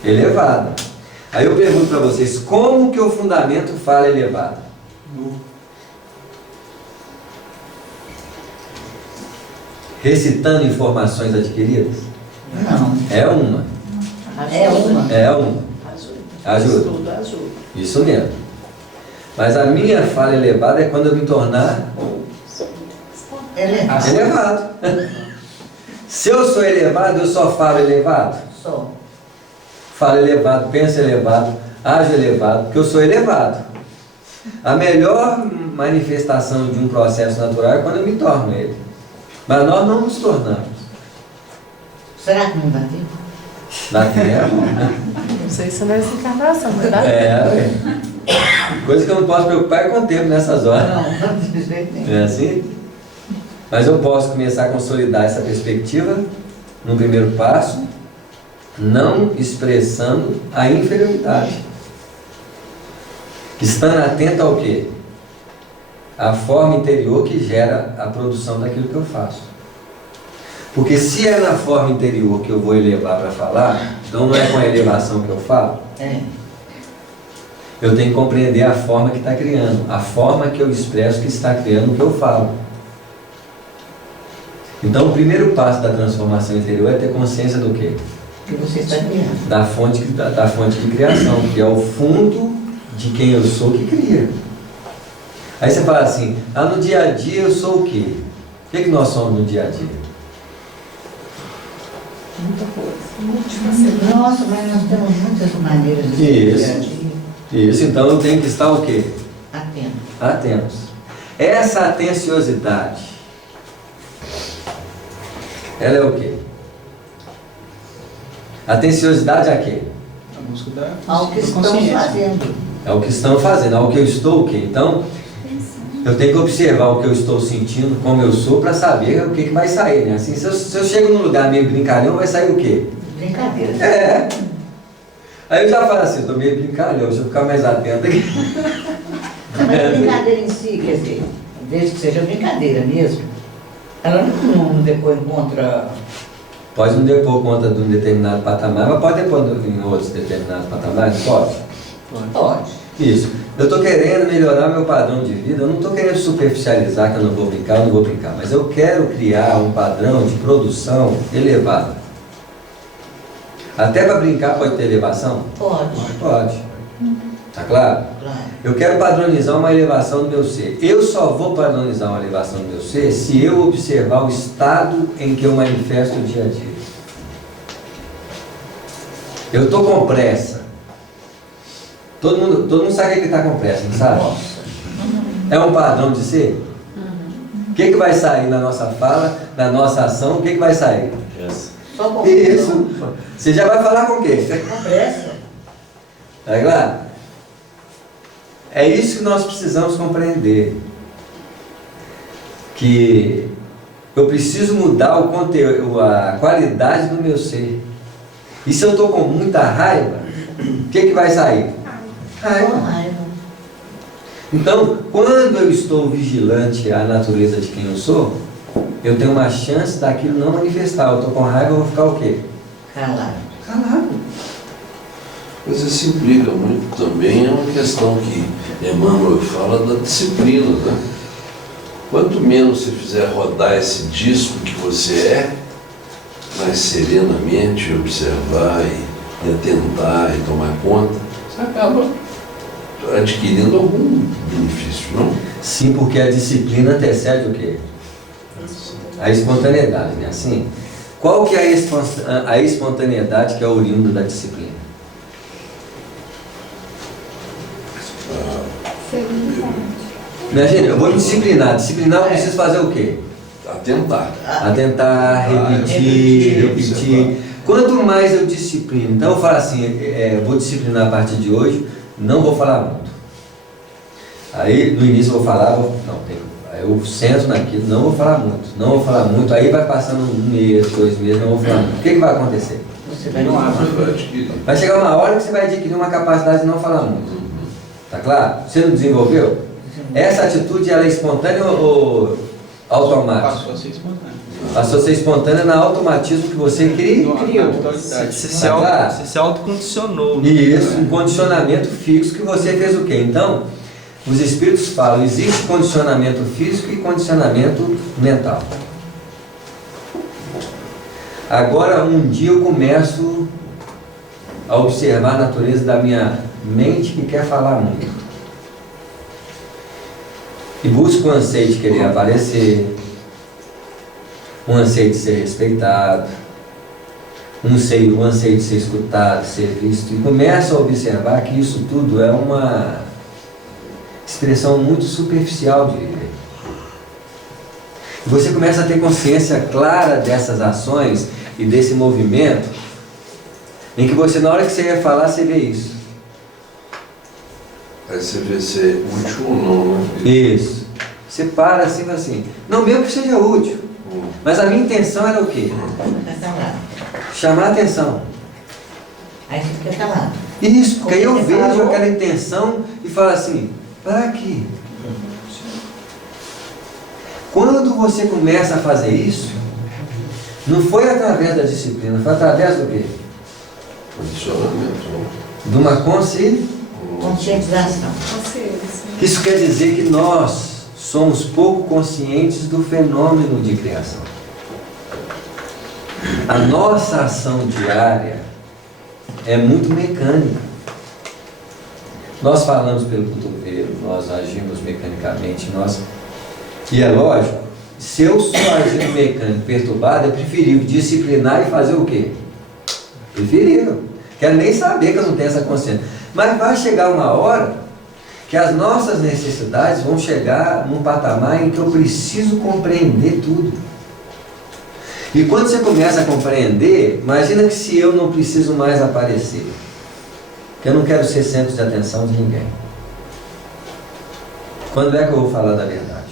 Elevada. Aí eu pergunto para vocês, como que eu fundamento fala elevada? Recitando informações adquiridas? Não. É uma. É uma. É uma. Ajuda. Tudo ajuda. Isso mesmo. Mas a minha fala elevada é quando eu me tornar elevado. Se eu sou elevado, eu só falo elevado? Só. Falo elevado, penso elevado, ajo elevado, porque eu sou elevado. A melhor manifestação de um processo natural é quando eu me torno ele. Mas nós não nos tornamos. Será que não dá tempo? Dá tempo? Não sei se nessa encarnação, mas dá Ué. Coisa que eu não posso preocupar é com o tempo nessas horas. Não, de jeito nenhum. Não é assim? Mas eu posso começar a consolidar essa perspectiva no primeiro passo, não expressando a inferioridade. Estando atento ao quê? A forma interior que gera a produção daquilo que eu faço. Porque se é na forma interior que eu vou elevar para falar, então não é com a elevação que eu falo. É. Eu tenho que compreender a forma que está criando, a forma que eu expresso que está criando o que eu falo. Então o primeiro passo da transformação interior é ter consciência do quê? Que você está criando. Da fonte de criação, que é o fundo de quem eu sou que cria. Aí você fala assim, no dia a dia eu sou o quê? O que nós somos no dia a dia? muita coisa. Nossa, mas nós temos muitas maneiras de Isso. dia a dia. Isso, então eu tenho que estar o quê? Atento. Atentos. Essa atenciosidade, ela é o quê? Atenciosidade a quê? A busca da Ao que estamos consciência. fazendo. É o que estão fazendo, ao que eu estou o quê? Então, eu tenho que observar o que eu estou sentindo, como eu sou, para saber o que vai sair, né? Assim, se eu chego num lugar meio brincalhão, vai sair o quê? Brincadeira. É. Aí eu já falo assim, estou meio brincalhão, deixa eu ficar mais atento aqui. Mas a brincadeira em si, quer dizer, desde que seja brincadeira mesmo, ela não depois encontra. Pode não depor conta de um determinado patamar, mas pode depor em outros determinados patamares? Pode? Pode. Isso. Eu estou querendo melhorar meu padrão de vida, eu não estou querendo superficializar que eu não vou brincar, mas eu quero criar um padrão de produção elevado. Até para brincar pode ter elevação? Pode. Pode. Tá claro? Claro. Eu quero padronizar uma elevação do meu ser. Eu só vou padronizar uma elevação do meu ser se eu observar o estado em que eu manifesto o dia a dia. Eu estou com pressa. Todo mundo sabe o que está com pressa, não sabe? Nossa. É um padrão de ser? O que vai sair na nossa fala, na nossa ação? O que vai sair? Só com Isso. Você já vai falar com quem? Com pressa. Tá claro? É isso que nós precisamos compreender. Que eu preciso mudar o conteúdo, a qualidade do meu ser. E se eu estou com muita raiva, o que vai sair? Com raiva. Então, quando eu estou vigilante à natureza de quem eu sou, eu tenho uma chance daquilo não manifestar. Eu estou com raiva, eu vou ficar o quê? Calado. Calado. Mas isso implica muito também, é uma questão que Emmanuel fala da disciplina, né? Quanto menos você fizer rodar esse disco que você é, mais serenamente observar e atentar e tomar conta, você acaba adquirindo algum benefício, não? Sim, porque a disciplina antecede o quê? A espontaneidade, né? Assim, qual que é a espontaneidade que é oriunda da disciplina? Imagina, eu vou me disciplinar. Disciplinar eu preciso fazer o quê? Atentar. Atentar, repetir. Quanto mais eu disciplino, então eu falo assim, vou disciplinar a partir de hoje, não vou falar muito. Aí no início eu vou falar, Aí eu sento naquilo, não vou falar muito, aí vai passando 1 mês, 2 meses, não vou falar muito. O que vai acontecer? Você vai no hábito. Vai chegar uma hora que você vai adquirir uma capacidade de não falar muito. Tá claro? Você não desenvolveu? Essa atitude, ela é espontânea ou automática? Passou a ser espontâneo. Passou a ser espontânea no automatismo que você criou. Você se autocondicionou. Isso, um condicionamento fixo que você fez o quê? Então, os espíritos falam, existe condicionamento físico e condicionamento mental. Agora, um dia eu começo a observar a natureza da minha mente que quer falar muito. E busco o anseio de querer aparecer, um anseio de ser respeitado, um anseio de ser escutado, de ser visto. E começo a observar que isso tudo é uma expressão muito superficial de viver. E você começa a ter consciência clara dessas ações e desse movimento, em que você, na hora que você ia falar, você vê isso. Aí você vê se é útil ou não, né? Isso. Você para assim e fala assim, não mesmo que seja útil, mas a minha intenção era o quê? Chamar a atenção. Aí você fica calado. Isso, porque aí eu Como você vejo falou. aquela intenção e falo assim, para aqui. Quando você começa a fazer isso, não foi através da disciplina, foi através do quê? Condicionamento. De uma consciência. Conscientização. Isso quer dizer que nós somos pouco conscientes do fenômeno de criação. A nossa ação diária é muito mecânica. Nós falamos pelo cotovelo, nós agimos mecanicamente, E é lógico, se eu sou agindo mecânico perturbado, é preferível disciplinar e fazer o quê? Preferível. Quero nem saber que eu não tenho essa consciência. Mas vai chegar uma hora que as nossas necessidades vão chegar num patamar em que eu preciso compreender tudo. E quando você começa a compreender, imagina que se eu não preciso mais aparecer, que eu não quero ser centro de atenção de ninguém. Quando é que eu vou falar da verdade?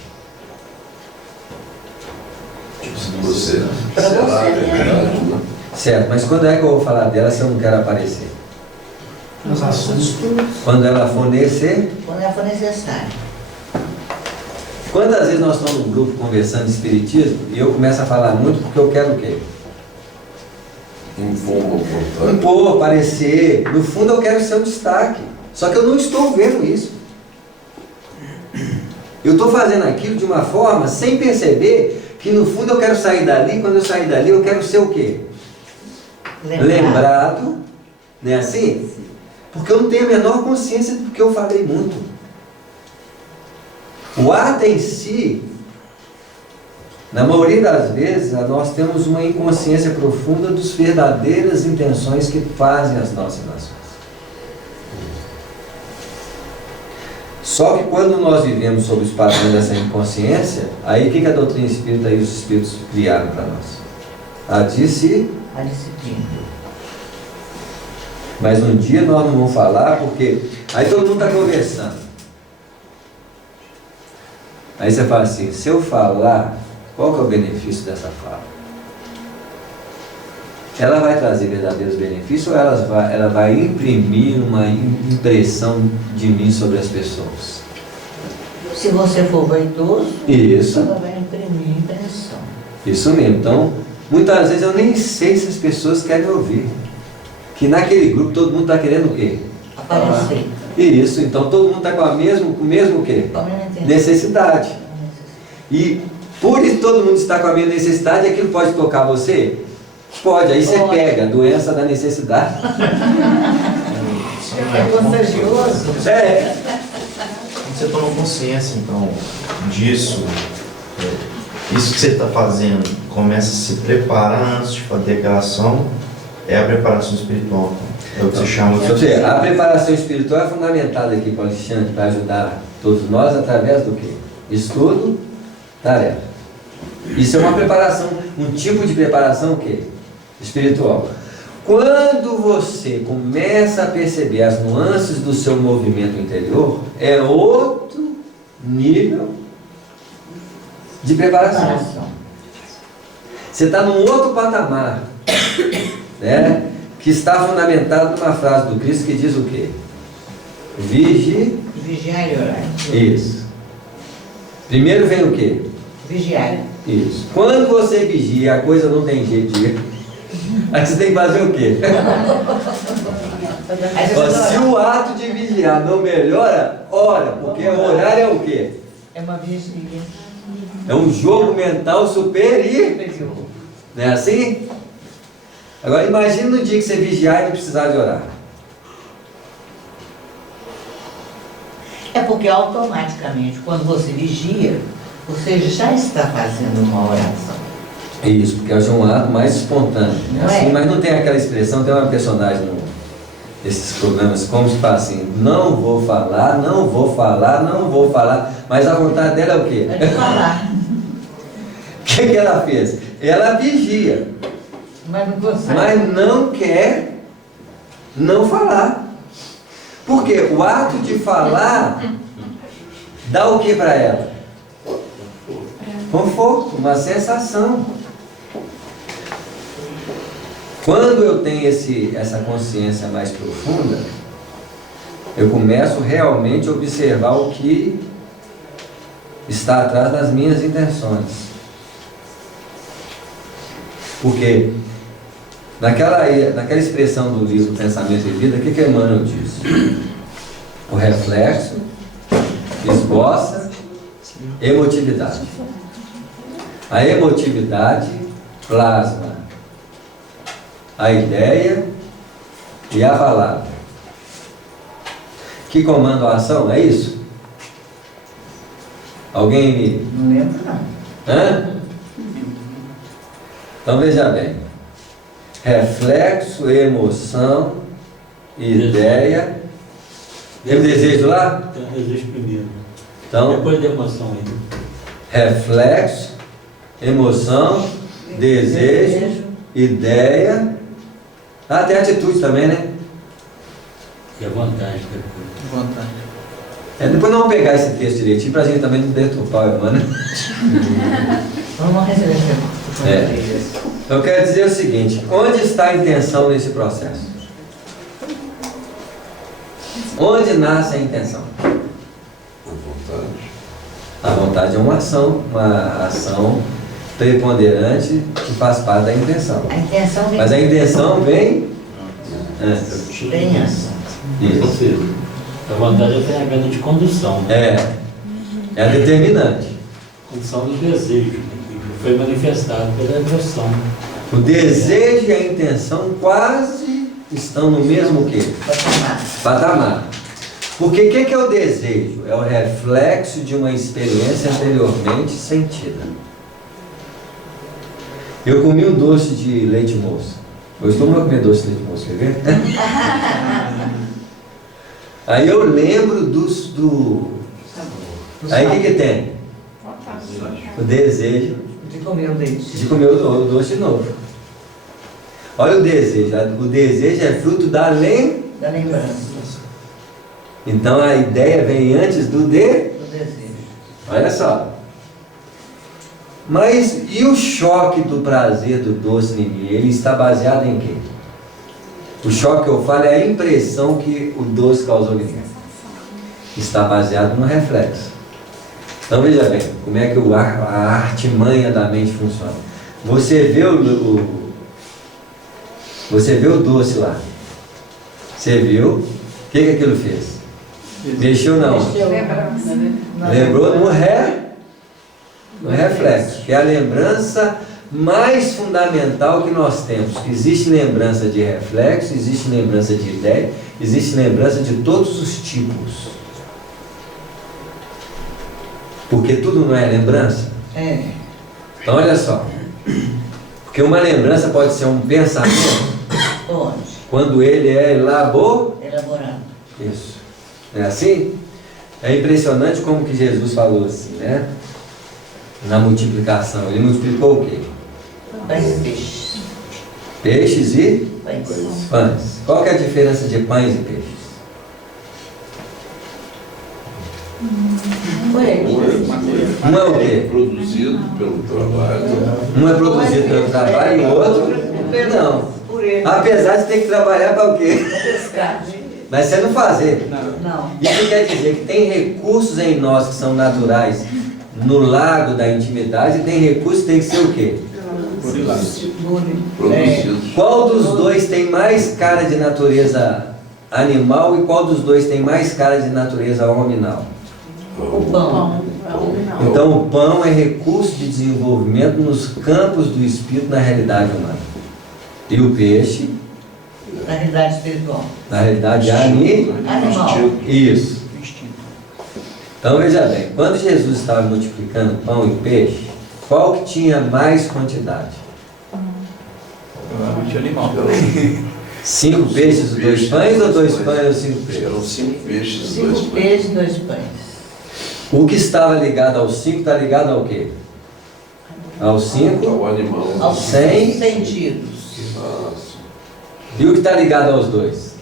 Você Pra será você, a verdade, né? Certo, mas quando é que eu vou falar dela se eu não quero aparecer? Nos assuntos. Quando ela for necessária. Quando ela for necessário. Quantas vezes nós estamos num grupo conversando de espiritismo e eu começo a falar muito porque eu quero o quê? Impor, aparecer. No fundo eu quero ser um destaque. Só que eu não estou vendo isso. Eu estou fazendo aquilo de uma forma sem perceber que no fundo eu quero sair dali. Quando eu sair dali eu quero ser o quê? Lembrado. Não é assim? Porque eu não tenho a menor consciência do que eu falei muito. O ato em si, na maioria das vezes, nós temos uma inconsciência profunda das verdadeiras intenções que fazem as nossas ações. Só que quando nós vivemos sob os padrões dessa inconsciência, aí o que a doutrina espírita e os espíritos criaram para nós? A disciplina. Mas um dia nós não vamos falar porque aí todo mundo está conversando. Aí você fala assim, se eu falar, qual que é o benefício dessa fala? Ela vai trazer verdadeiros benefícios ou ela vai imprimir uma impressão de mim sobre as pessoas? Se você for vaidoso, Isso. ela vai imprimir impressão. Isso mesmo. Então, muitas vezes eu nem sei se as pessoas querem ouvir. Que naquele grupo todo mundo está querendo o quê? Aparecer. Isso. Então todo mundo está com o mesmo o quê? Necessidade. E por isso todo mundo está com a mesma necessidade, aquilo pode tocar você? Pode. Aí você pega a doença da necessidade. É contagioso. É. Você tomou consciência, então, disso, isso que você está fazendo, começa a se preparar antes de fazer aquela ação, é a preparação espiritual. É o que você chama de... A preparação espiritual é fundamentada aqui para o Alexandre, para ajudar todos nós através do quê? Estudo, tarefa. Isso é uma preparação, um tipo de preparação o quê? Espiritual. Quando você começa a perceber as nuances do seu movimento interior, é outro nível de preparação. Você está num outro patamar, né? Que está fundamentado numa frase do Cristo que diz o quê? Vigie. Vigiar e orar. Isso. Primeiro vem o quê? Vigiar. Isso. Quando você vigia, a coisa não tem jeito de ir. Aí você tem que fazer o quê? Ó, se o ato de vigiar não melhora, ora, porque orar é o quê? É uma vigília. É um jogo mental superior. Não é assim? Agora imagine no dia que você vigiar e não precisar de orar. É porque automaticamente, quando você vigia, você já está fazendo uma oração. Isso, porque eu acho um ato mais espontâneo. Não Assim, é? mas não tem aquela expressão, tem uma personagem nesses programas, como se fala assim, não vou falar, não vou falar, não vou falar, mas a vontade dela é o quê? É de falar. O que ela fez? Ela vigia, Mas não consegue. mas não quer não falar. Por quê? O ato de falar dá o que para ela? Conforto, uma sensação. Quando eu tenho essa consciência mais profunda, eu começo realmente a observar o que está atrás das minhas intenções. Porque naquela expressão do livro Pensamento e Vida, o que Emmanuel diz? O reflexo esboça emotividade. A emotividade plasma a ideia e a palavra. Que comanda a ação, é isso? Alguém me... Não lembro não. Hã? Então veja bem. Reflexo, emoção, ideia. Tem o desejo lá? Tem o desejo primeiro. Então, Depois da emoção ainda. reflexo, emoção, desejo, ideia, até atitude também, né? E a vontade depois. Vontade. Depois nós vamos pegar esse texto direitinho para a gente também não deturpar o Emmanuel. Vamos receber. Eu quero dizer o seguinte, onde está a intenção nesse processo? Onde nasce a intenção? A vontade. A vontade é uma ação preponderante que faz parte da intenção. A intenção vem. Mas a intenção vem antes. Vem antes. Ou Isso. seja, a vontade é a ferramenta de condução. É a determinante. Condução do desejo, que foi manifestado pela emoção. O desejo e a intenção quase estão no mesmo quê? Patamar. Porque o que é o desejo? É o reflexo de uma experiência anteriormente sentida. Eu comi um doce de leite moça. Eu estou a comer doce de leite moça, quer ver? Aí eu lembro Aí o que tem? O desejo De comer o leite. de comer o doce de novo. Olha o desejo. O desejo é fruto da Da lembrança. Então a ideia vem antes do Do desejo. Olha só. Mas e o choque do prazer do doce em mim? Ele está baseado em quê? O choque que eu falo é a impressão que o doce causou em mim. Está baseado no reflexo. Então veja bem, como é que a artimanha da mente funciona. Você vê o doce lá. Você viu? O que aquilo fez? Mexeu não? Lembrou no reflexo, que é a lembrança mais fundamental que nós temos. Existe lembrança de reflexo, existe lembrança de ideia, existe lembrança de todos os tipos. Porque tudo não é lembrança? É. Então olha só. Porque uma lembrança pode ser um pensamento Pode. quando ele é elaborado. Isso. Não é assim? É impressionante como que Jesus falou assim, né? Na multiplicação. Ele multiplicou o quê? Pães e peixes. Peixes e Pães. pães. Qual que é a diferença de pães e peixes? Um é o quê? Produzido pelo trabalho. Um é produzido pelo trabalho e o outro não. Apesar de ter que trabalhar para o quê? Mas você não fazer. Não. Isso quer dizer que tem recursos em nós que são naturais no lago da intimidade e tem recursos que tem que ser o quê? Produzidos. Qual dos dois tem mais cara de natureza animal e qual dos dois tem mais cara de natureza hominal? O pão. Então o pão é recurso de desenvolvimento nos campos do espírito na realidade humana. E o peixe, Na realidade espiritual. na realidade Animal. Isso. Então veja bem, quando Jesus estava multiplicando pão e peixe, qual que tinha mais quantidade? Provavelmente animal. 5 peixes e 2 pães ou 2 pães e 5 peixes? Eram 5 peixes e 2 5 pães. peixes e 2 pães. O que estava ligado aos 5 está ligado ao quê? Aos 5, Ao animal. Aos 100. sentidos. Nossa. E o que está ligado aos 2?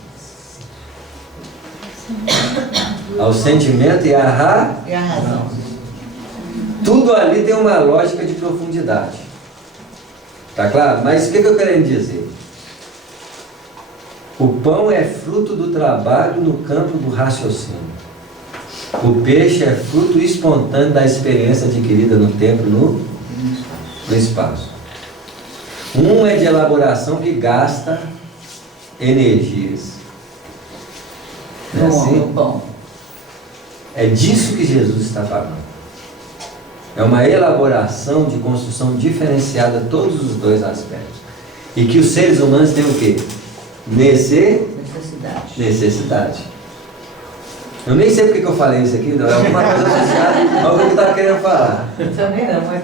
Ao sentimento e à razão. E a razão. Tudo ali tem uma lógica de profundidade. Tá claro? Mas o que eu quero dizer? O pão é fruto do trabalho no campo do raciocínio. O peixe é fruto espontâneo da experiência adquirida no tempo e no espaço. Um é de elaboração que gasta energias. Não é assim? O pão. É disso que Jesus está falando. É uma elaboração de construção diferenciada a todos os dois aspectos. E que os seres humanos têm o quê? Necessidade. Eu nem sei porque que eu falei isso aqui, não é alguma coisa associada ao que eu estava querendo falar. Também não, mas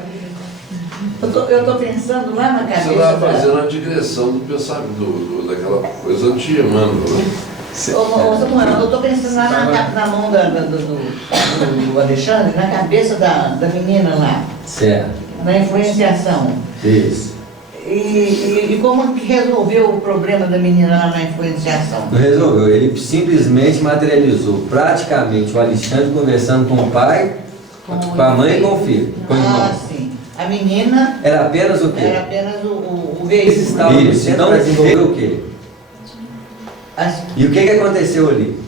eu estou pensando lá na cabeça. Você estava fazendo a digressão do pensamento, daquela coisa anti-Emmanuel, né? Samuel, eu estou pensando lá na mão do Alexandre, na cabeça da menina lá. Certo. Na influenciação. Isso. E como que resolveu o problema da menina lá na influenciação? Não resolveu, ele simplesmente materializou praticamente o Alexandre conversando com o pai, com a mãe e com o filho, com o irmão. Sim. A menina Era apenas o quê? era apenas o veículo. Isso, então desenvolveu o quê? E o que aconteceu ali?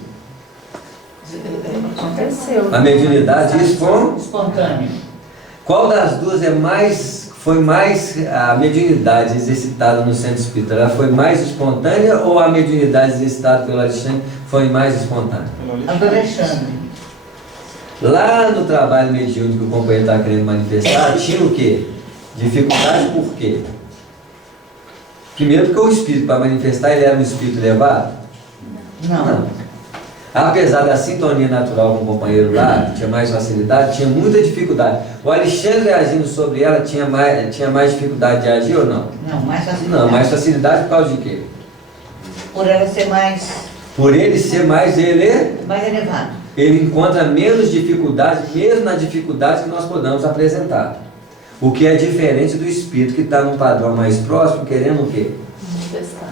Aconteceu. A mediunidade espontânea. Qual das duas foi mais a mediunidade exercitada no centro espírita? Ela foi mais espontânea ou a mediunidade exercitada pelo Alexandre foi mais espontânea? A do Alexandre. Lá no trabalho mediúnico que o companheiro está querendo manifestar, tinha o quê? Dificuldade por quê? Primeiro porque o espírito, para manifestar, ele era um espírito elevado? Não. Apesar da sintonia natural com o companheiro lá, que tinha mais facilidade, tinha muita dificuldade. O Alexandre agindo sobre ela tinha mais dificuldade de agir ou não? Não, mais facilidade. Não, mais facilidade por causa de quê? Por ela ser mais... Por ele ser mais mais elevado. Ele encontra menos dificuldade, mesmo na dificuldade que nós podemos apresentar. O que é diferente do espírito que está num padrão mais próximo, querendo o quê?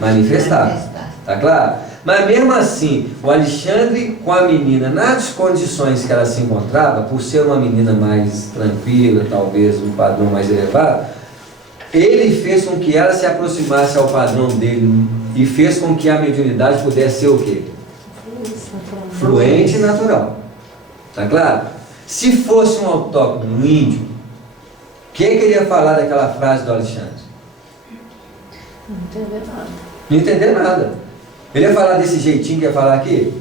Manifestar. Tá claro? Mas mesmo assim, o Alexandre com a menina, nas condições que ela se encontrava, por ser uma menina mais tranquila, talvez um padrão mais elevado, ele fez com que ela se aproximasse ao padrão dele e fez com que a mediunidade pudesse ser o quê? Fluente e natural. Tá claro? Se fosse um autóctono índio, quem queria falar daquela frase do Alexandre? Não entender nada. Não entender nada. Ele ia falar desse jeitinho que ia falar aqui?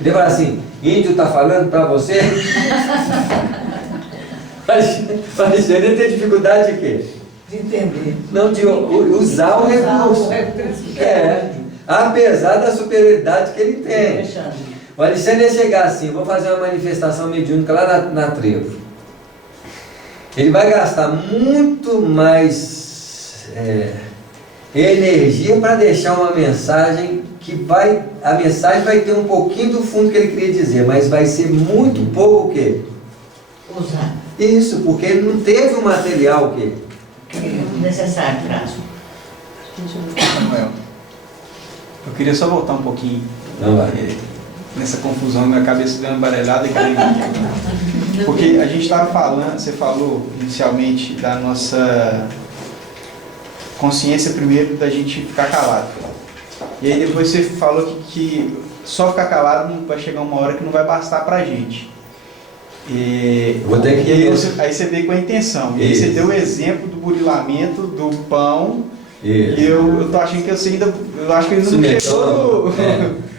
Ele ia falar assim, índio está falando para você? O Alexandre ia ter dificuldade de quê? De entender. Não, de usar o recurso. Apesar da superioridade que ele tem. O Alexandre ia chegar assim, vou fazer uma manifestação mediúnica lá na Trevo. Ele vai gastar muito mais energia para deixar uma mensagem a mensagem vai ter um pouquinho do fundo que ele queria dizer, mas vai ser muito pouco o quê? Usar. Isso, porque ele não teve o material o quê? Necessário para. Samuel, eu queria só voltar um pouquinho Não vai. nessa confusão, minha cabeça deu uma embarelhada e caiu. Porque a gente estava falando, você falou inicialmente da nossa consciência primeiro da gente ficar calado. E aí depois você falou que só ficar calado não vai chegar uma hora que não vai bastar pra gente. E aí você veio com a intenção. E aí você deu o exemplo do burilamento do pão. E eu tô achando que você ainda. Eu acho que ele não chegou.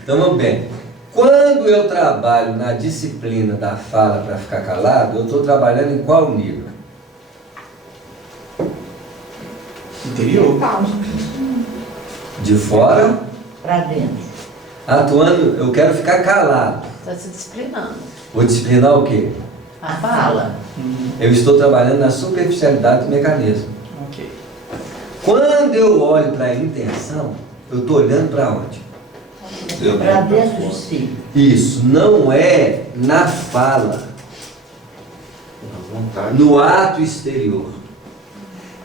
Então vamos bem. Quando eu trabalho na disciplina da fala para ficar calado, eu estou trabalhando em qual nível? Interior. De fora para dentro. Atuando, eu quero ficar calado. Está se disciplinando. Vou disciplinar o quê? A fala. Eu estou trabalhando na superficialidade do mecanismo. Ok. Quando eu olho para a intenção, eu estou olhando para onde? Para dentro de si. Isso, não é na fala, no ato exterior.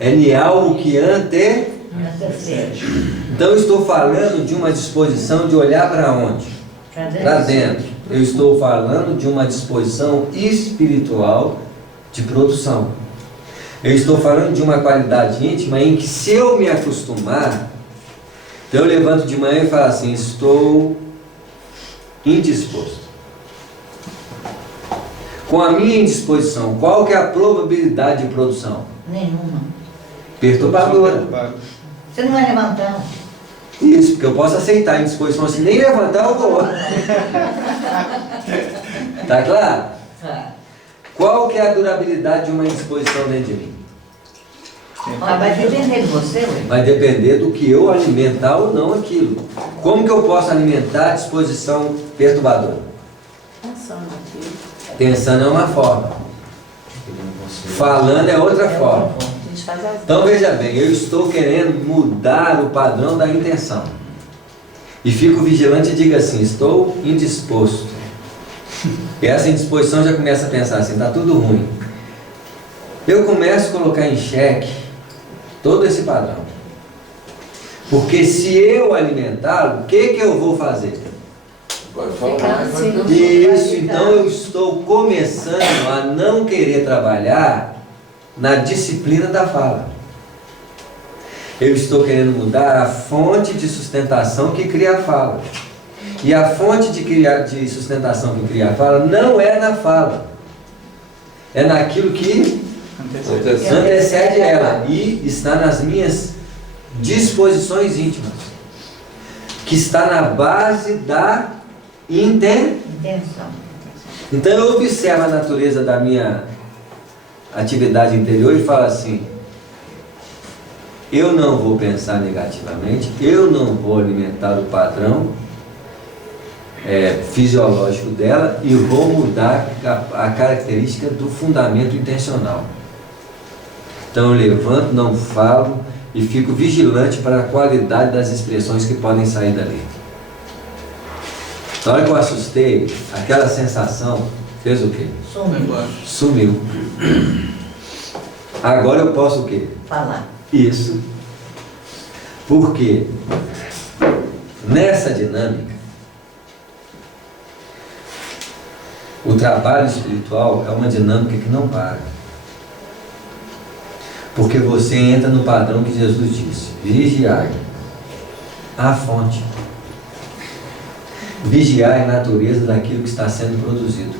É em algo que antecede. Então eu estou falando de uma disposição de olhar para onde? Para dentro. Eu estou falando de uma disposição espiritual de produção. Eu estou falando de uma qualidade íntima em que, se eu me acostumar, então eu levanto de manhã e falo assim: estou indisposto. Com a minha indisposição, qual que é a probabilidade de produção? Nenhuma. Perturbadora. Você não vai levantar. Isso, porque eu posso aceitar a indisposição assim, nem levantar eu vou. Tá claro? Qual que é a durabilidade de uma indisposição dentro de mim? Vai depender de você, ué. Vai depender do que eu alimentar ou não aquilo. Como que eu posso alimentar a disposição perturbadora? Pensando aqui. Pensando é uma forma. Falando é outra forma. A gente faz as Então veja bem, eu estou querendo mudar o padrão da intenção. E fico vigilante e digo assim: estou indisposto. E essa indisposição já começa a pensar assim: está tudo ruim. Eu começo a colocar em xeque todo esse padrão. Porque se eu alimentá-lo, o que eu vou fazer? Vai falar. Isso, então eu estou começando a não querer trabalhar na disciplina da fala. Eu estou querendo mudar a fonte de sustentação que cria a fala. E a fonte de sustentação que cria a fala não é na fala. É naquilo que antecede ela e está nas minhas disposições íntimas, que está na base da intenção. Então eu observo a natureza da minha atividade interior e falo assim: eu não vou pensar negativamente, eu não vou alimentar o padrão fisiológico dela e vou mudar a característica do fundamento intencional. Então eu levanto, não falo e fico vigilante para a qualidade das expressões que podem sair dali. Na hora que eu assustei, aquela sensação fez o quê? Sumiu. Agora eu posso o quê? Falar. Isso. Porque nessa dinâmica, o trabalho espiritual é uma dinâmica que não para. Porque você entra no padrão que Jesus disse: vigiai a fonte. Vigiai a natureza daquilo que está sendo produzido.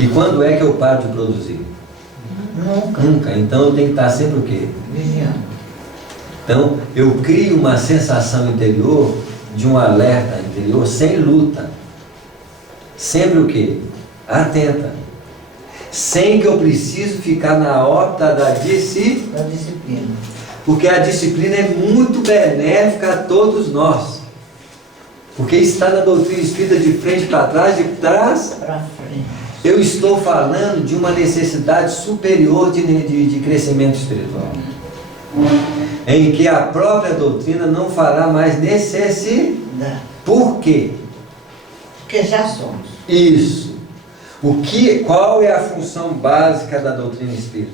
E quando é que eu paro de produzir? Nunca. Então eu tenho que estar sempre o quê? Vigiando. Então eu crio uma sensação interior de um alerta interior sem luta. Sempre o quê? Atenta. Sem que eu preciso ficar na órbita da disciplina. Porque a disciplina é muito benéfica a todos nós. Porque está na doutrina espírita de frente para trás, de trás para frente. Eu estou falando de uma necessidade superior de crescimento espiritual. Em que a própria doutrina não fará mais necessidade. Por quê? Porque já somos. Isso. Qual é a função básica da doutrina espírita?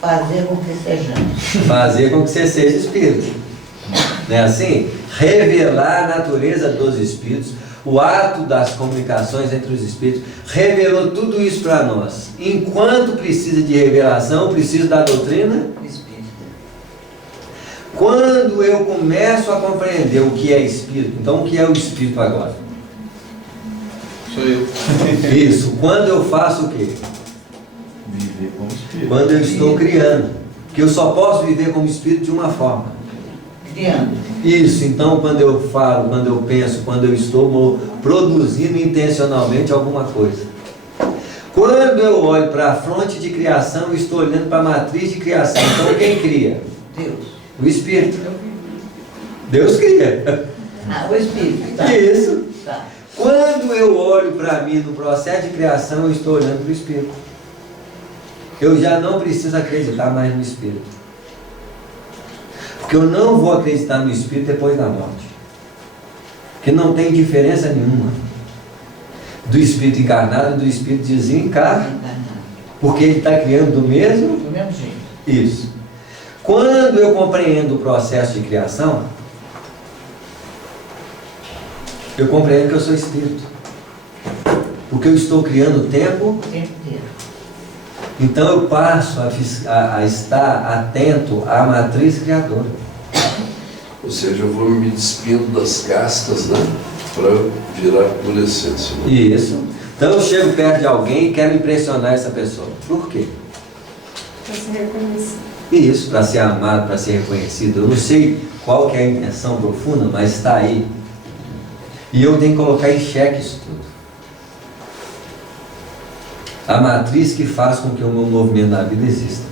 Fazer com que sejamos. Fazer com que você seja espírito. Não é assim? Revelar a natureza dos espíritos, o ato das comunicações entre os espíritos, revelou tudo isso para nós. Enquanto precisa de revelação, precisa da doutrina espírita. Quando eu começo a compreender o que é espírito, então o que é o espírito agora? Sou eu. Isso, quando eu faço o quê? Viver como espírito. Quando eu estou criando. Porque eu só posso viver como espírito de uma forma. Criando. Isso, então quando eu falo, quando eu penso, quando eu estou produzindo intencionalmente alguma coisa. Quando eu olho para a fronte de criação, eu estou olhando para a matriz de criação. Então quem cria? Deus. O Espírito. Deus cria. Ah, o Espírito. Tá. Isso. Tá. Quando eu olho para mim no processo de criação, eu estou olhando para o Espírito. Eu já não preciso acreditar mais no Espírito. Porque eu não vou acreditar no Espírito depois da morte. Porque não tem diferença nenhuma do Espírito encarnado e do Espírito desencarnado. Porque ele está criando do mesmo jeito. Isso. Quando eu compreendo o processo de criação, eu compreendo que eu sou Espírito. Porque eu estou criando o tempo inteiro. Então eu passo a estar atento à matriz criadora. Ou seja, eu vou me despindo das castas, né? Para virar pura essência. Né? Isso. Então eu chego perto de alguém e quero impressionar essa pessoa. Por quê? Para ser reconhecido. Isso, para ser amado, para ser reconhecido. Eu não sei qual que é a intenção profunda, mas está aí. E eu tenho que colocar em xeque isso tudo. A matriz que faz com que o meu movimento na vida exista.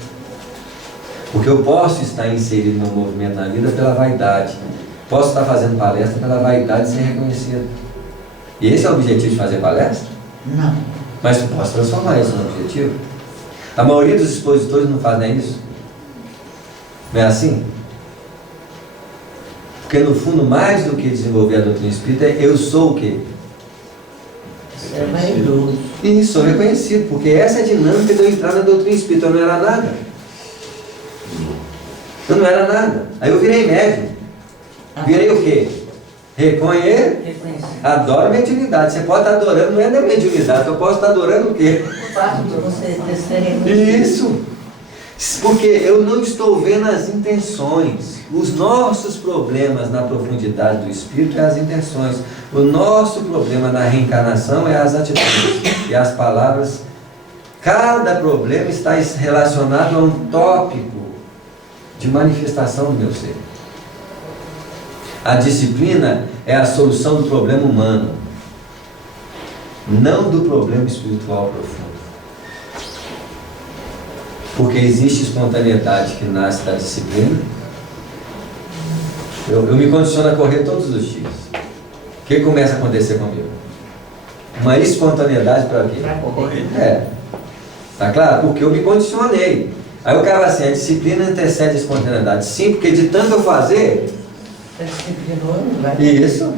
Porque eu posso estar inserido no meu movimento na vida pela vaidade. Posso estar fazendo palestra pela vaidade de ser reconhecido. E esse é o objetivo de fazer palestra? Não. Mas eu posso transformar isso no objetivo. A maioria dos expositores não fazem isso. Não é assim? Porque no fundo, mais do que desenvolver a doutrina espírita, eu sou o quê? É vaidoso. Isso, sou reconhecido, porque essa é a dinâmica de eu entrar na doutrina espírita. Eu não era nada. Eu não era nada. Aí eu virei médium. Virei o quê? Adoro a mediunidade. Você pode estar adorando, não é da mediunidade, eu posso estar adorando o quê? O fato de você ter ser Isso. Porque eu não estou vendo as intenções. Os nossos problemas na profundidade do espírito é as intenções. O nosso problema na reencarnação é as atitudes e as palavras. Cada problema está relacionado a um tópico de manifestação do meu ser. A disciplina é a solução do problema humano, não do problema espiritual profundo. Porque existe espontaneidade que nasce da disciplina. Eu me condiciono a correr todos os dias. O que começa a acontecer comigo? Uma espontaneidade para quê? Para correr. Tá claro? Porque eu me condicionei. Aí o cara vai assim, a disciplina antecede a espontaneidade. Sim, porque de tanto eu fazer... Isso.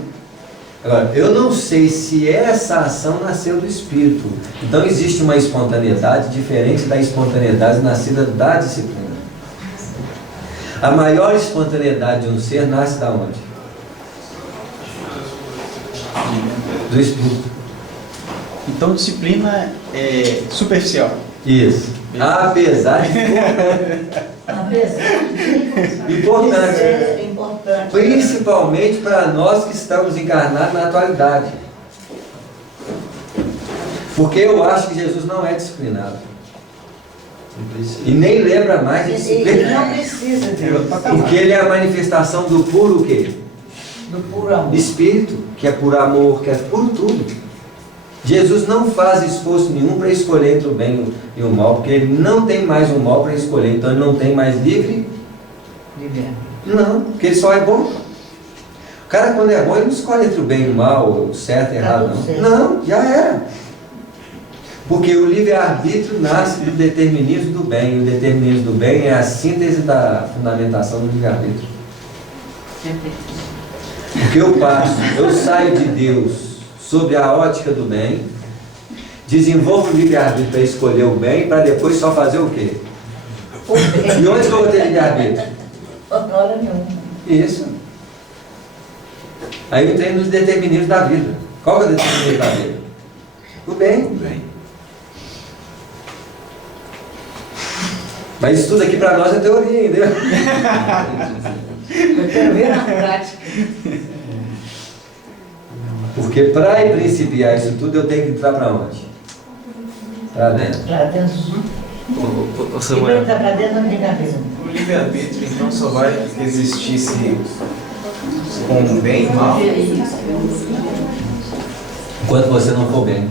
Agora, eu não sei se essa ação nasceu do espírito. Então existe uma espontaneidade diferente da espontaneidade nascida da disciplina. A maior espontaneidade de um ser nasce da onde? Do espírito. Então disciplina é superficial. Isso. Apesar de importante. Principalmente para nós que estamos encarnados na atualidade. Porque eu acho que Jesus não é disciplinado. E nem lembra mais de disciplina. Ele não precisa disso. Porque ele é a manifestação do puro o quê? Do puro amor. Espírito, que é puro amor, que é puro tudo. Jesus não faz esforço nenhum para escolher entre o bem e o mal, porque ele não tem mais o mal para escolher, então ele não tem mais livre. Não, porque ele só é bom. O cara, quando é bom, ele não escolhe entre o bem e o mal, o certo e o errado, não. Não, já era. Porque o livre-arbítrio nasce do determinismo do bem, e o determinismo do bem é a síntese da fundamentação do livre-arbítrio. Porque eu saio de Deus sob a ótica do bem, desenvolvo o livre-arbítrio para escolher o bem, para depois só fazer o quê? E onde que eu vou ter livre-arbítrio? Hora nenhuma. Isso. Aí eu entrei nos determinismos da vida. Qual que é o determinismo verdadeiro? O bem. Bem. Mas isso tudo aqui para nós é teoria, entendeu? Eu quero ver na prática. Porque para principiar isso tudo, eu tenho que entrar para onde? Para dentro. Para dentro. E para entrar para dentro não tem cabeça. O livre-arbítrio, então, só vai existir se com bem e mal? Enquanto você não for bem.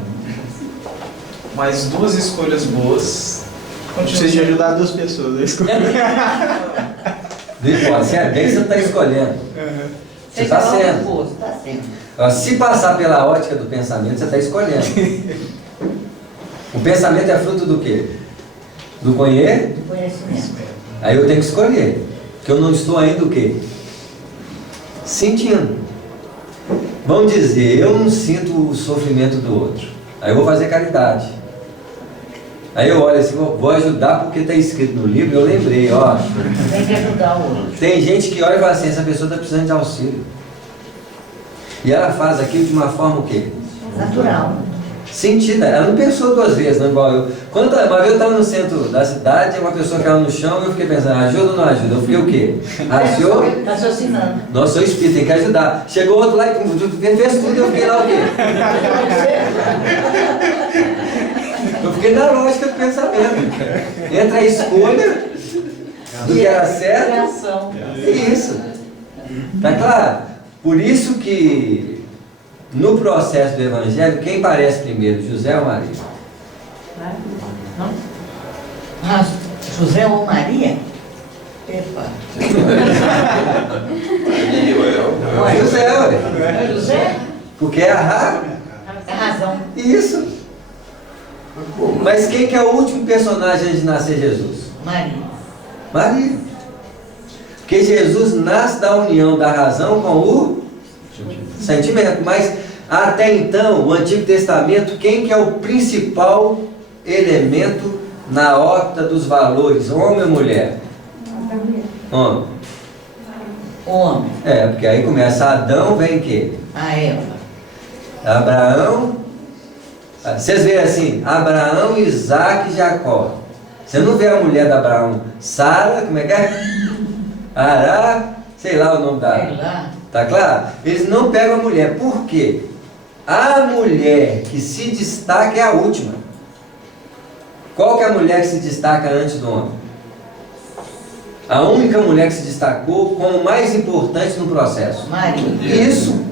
Mas duas escolhas boas. Precisa de ajudar duas pessoas a escolher. Não importa, se é bem, você não está escolhendo. Você está sendo. Está sendo. Se passar pela ótica do pensamento, você está escolhendo. O pensamento é fruto do quê? Do Do conhecimento. Aí eu tenho que escolher. Porque eu não estou ainda o quê? Sentindo. Vamos dizer, eu não sinto o sofrimento do outro. Aí eu vou fazer caridade. Aí eu olho assim, vou ajudar porque está escrito no livro, eu lembrei, ó. Tem que ajudar o outro. Tem gente que olha e fala assim, essa pessoa está precisando de auxílio. E ela faz aquilo de uma forma o quê? Natural. Sentida. Ela não pensou duas vezes, não igual eu. Uma vez eu estava no centro da cidade, uma pessoa caiu no chão e eu fiquei pensando, ajuda ou não ajuda? Eu fiquei o quê? Achou? Raciocinando. Nossa, sou espírita, tem que ajudar. Chegou outro lá e fez tudo, eu fiquei lá o quê? Eu fiquei na lógica do pensamento. Entre a escolha do que era certo e isso. Tá claro? Por isso que no processo do Evangelho, quem parece primeiro, José ou Maria? Ah, José ou Maria? Epa. José, ué. É José? Porque é a razão. Isso. Mas quem que é o último personagem antes de nascer Jesus? Maria. Maria. Porque Jesus nasce da união da razão com o sentimento. Mas até então, o Antigo Testamento, quem que é o principal elemento na órbita dos valores? Homem ou mulher? Homem. Homem. É, porque aí começa Adão, vem o quê? A Eva. Abraão. Vocês veem assim, Abraão, Isaac e Jacó. Você não vê a mulher de Abraão, Sara, como é que é? Ará, sei lá o nome da. Tá claro? Eles não pegam a mulher. Por quê? A mulher que se destaca é a última. Qual que é a mulher que se destaca antes do homem? A única mulher que se destacou como mais importante no processo. Maria. Isso.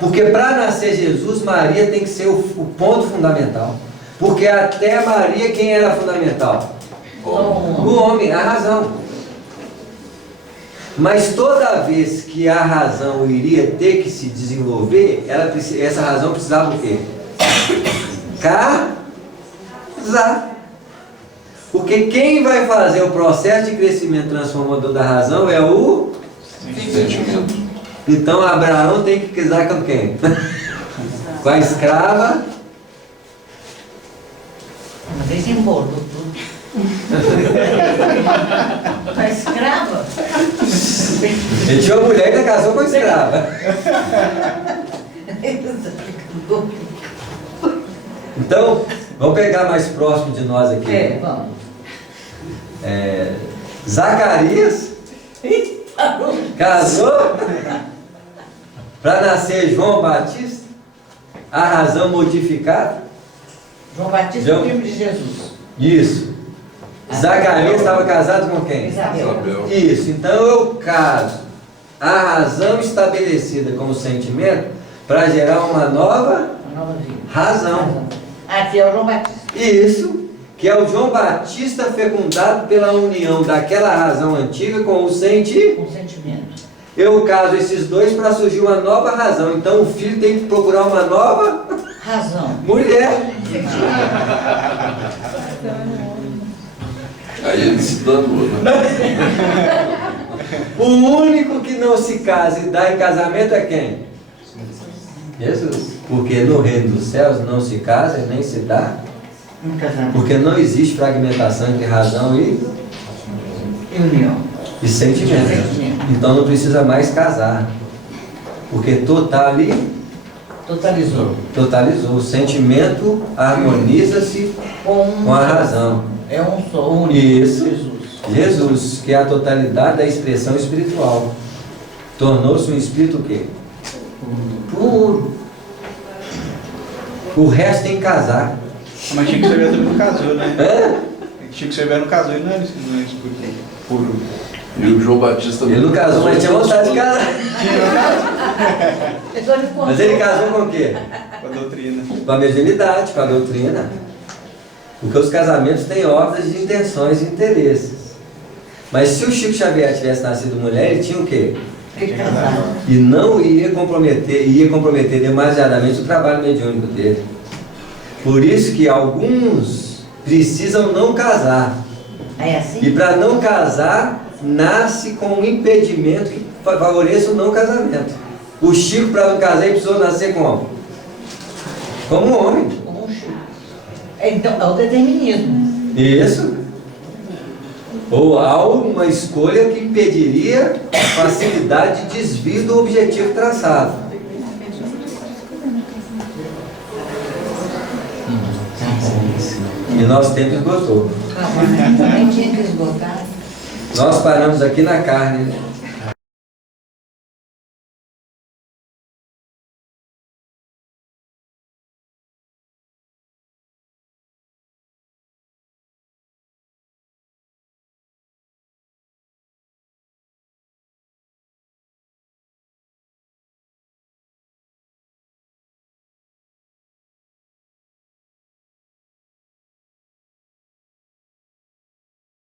Porque para nascer Jesus, Maria tem que ser o ponto fundamental. Porque até Maria, quem era fundamental? O homem, a razão. Mas toda vez que a razão iria ter que se desenvolver, essa razão precisava o quê? Casar. Porque quem vai fazer o processo de crescimento transformador da razão é o sentimento. Então Abraão tem que casar com quem? Com a escrava. Uma vez embolou tudo. Com a escrava? Ele tinha uma mulher que casou com a escrava. Então, vamos pegar mais próximo de nós aqui. Vamos. Zacarias casou para nascer João Batista, a razão modificada. João Batista é o filho de Jesus. Isso. Zacarias estava casado com quem? Isabel. Isso. Então eu caso a razão estabelecida como sentimento para gerar uma nova razão. Aqui é o João Batista. Isso. Que é o João Batista fecundado pela união daquela razão antiga com o sentimento. Eu caso esses dois para surgir uma nova razão. Então o filho tem que procurar uma nova razão. Mulher. Aí ele se danou, né? O único que não se casa e dá em casamento é quem? Jesus. Porque no reino dos céus não se casa e nem se dá. Porque não existe fragmentação entre razão e união. E sentimento. Então não precisa mais casar. Porque tu está ali Totalizou. Totalizou. O sentimento harmoniza-se com a razão. É um só, único. Isso. Jesus, que é a totalidade da expressão espiritual. Tornou-se um espírito o quê? Puro. O resto tem que casar. Mas Chico Xavier também não casou, né? Chico Xavier não casou e não era espírito puro. E o João Batista Ele não casou, mas tinha vontade de casar. Mas ele casou com o quê? Com a doutrina. Com a mediunidade, com a doutrina. Porque os casamentos têm obras de intenções e interesses. Mas se o Chico Xavier tivesse nascido mulher, ele tinha o quê? E não ia comprometer demasiadamente o trabalho mediúnico dele. Por isso que alguns precisam não casar. É assim? E para não casar, nasce com um impedimento que favoreça o não casamento. O Chico, para não casar, ele precisou nascer como? Como homem. Como um Chico. Então, é o determinismo. Isso. Ou há uma escolha que impediria a facilidade de desvio do objetivo traçado. E nosso tempo esgotou. Também tinha que esgotar. Nós paramos aqui na carne, né?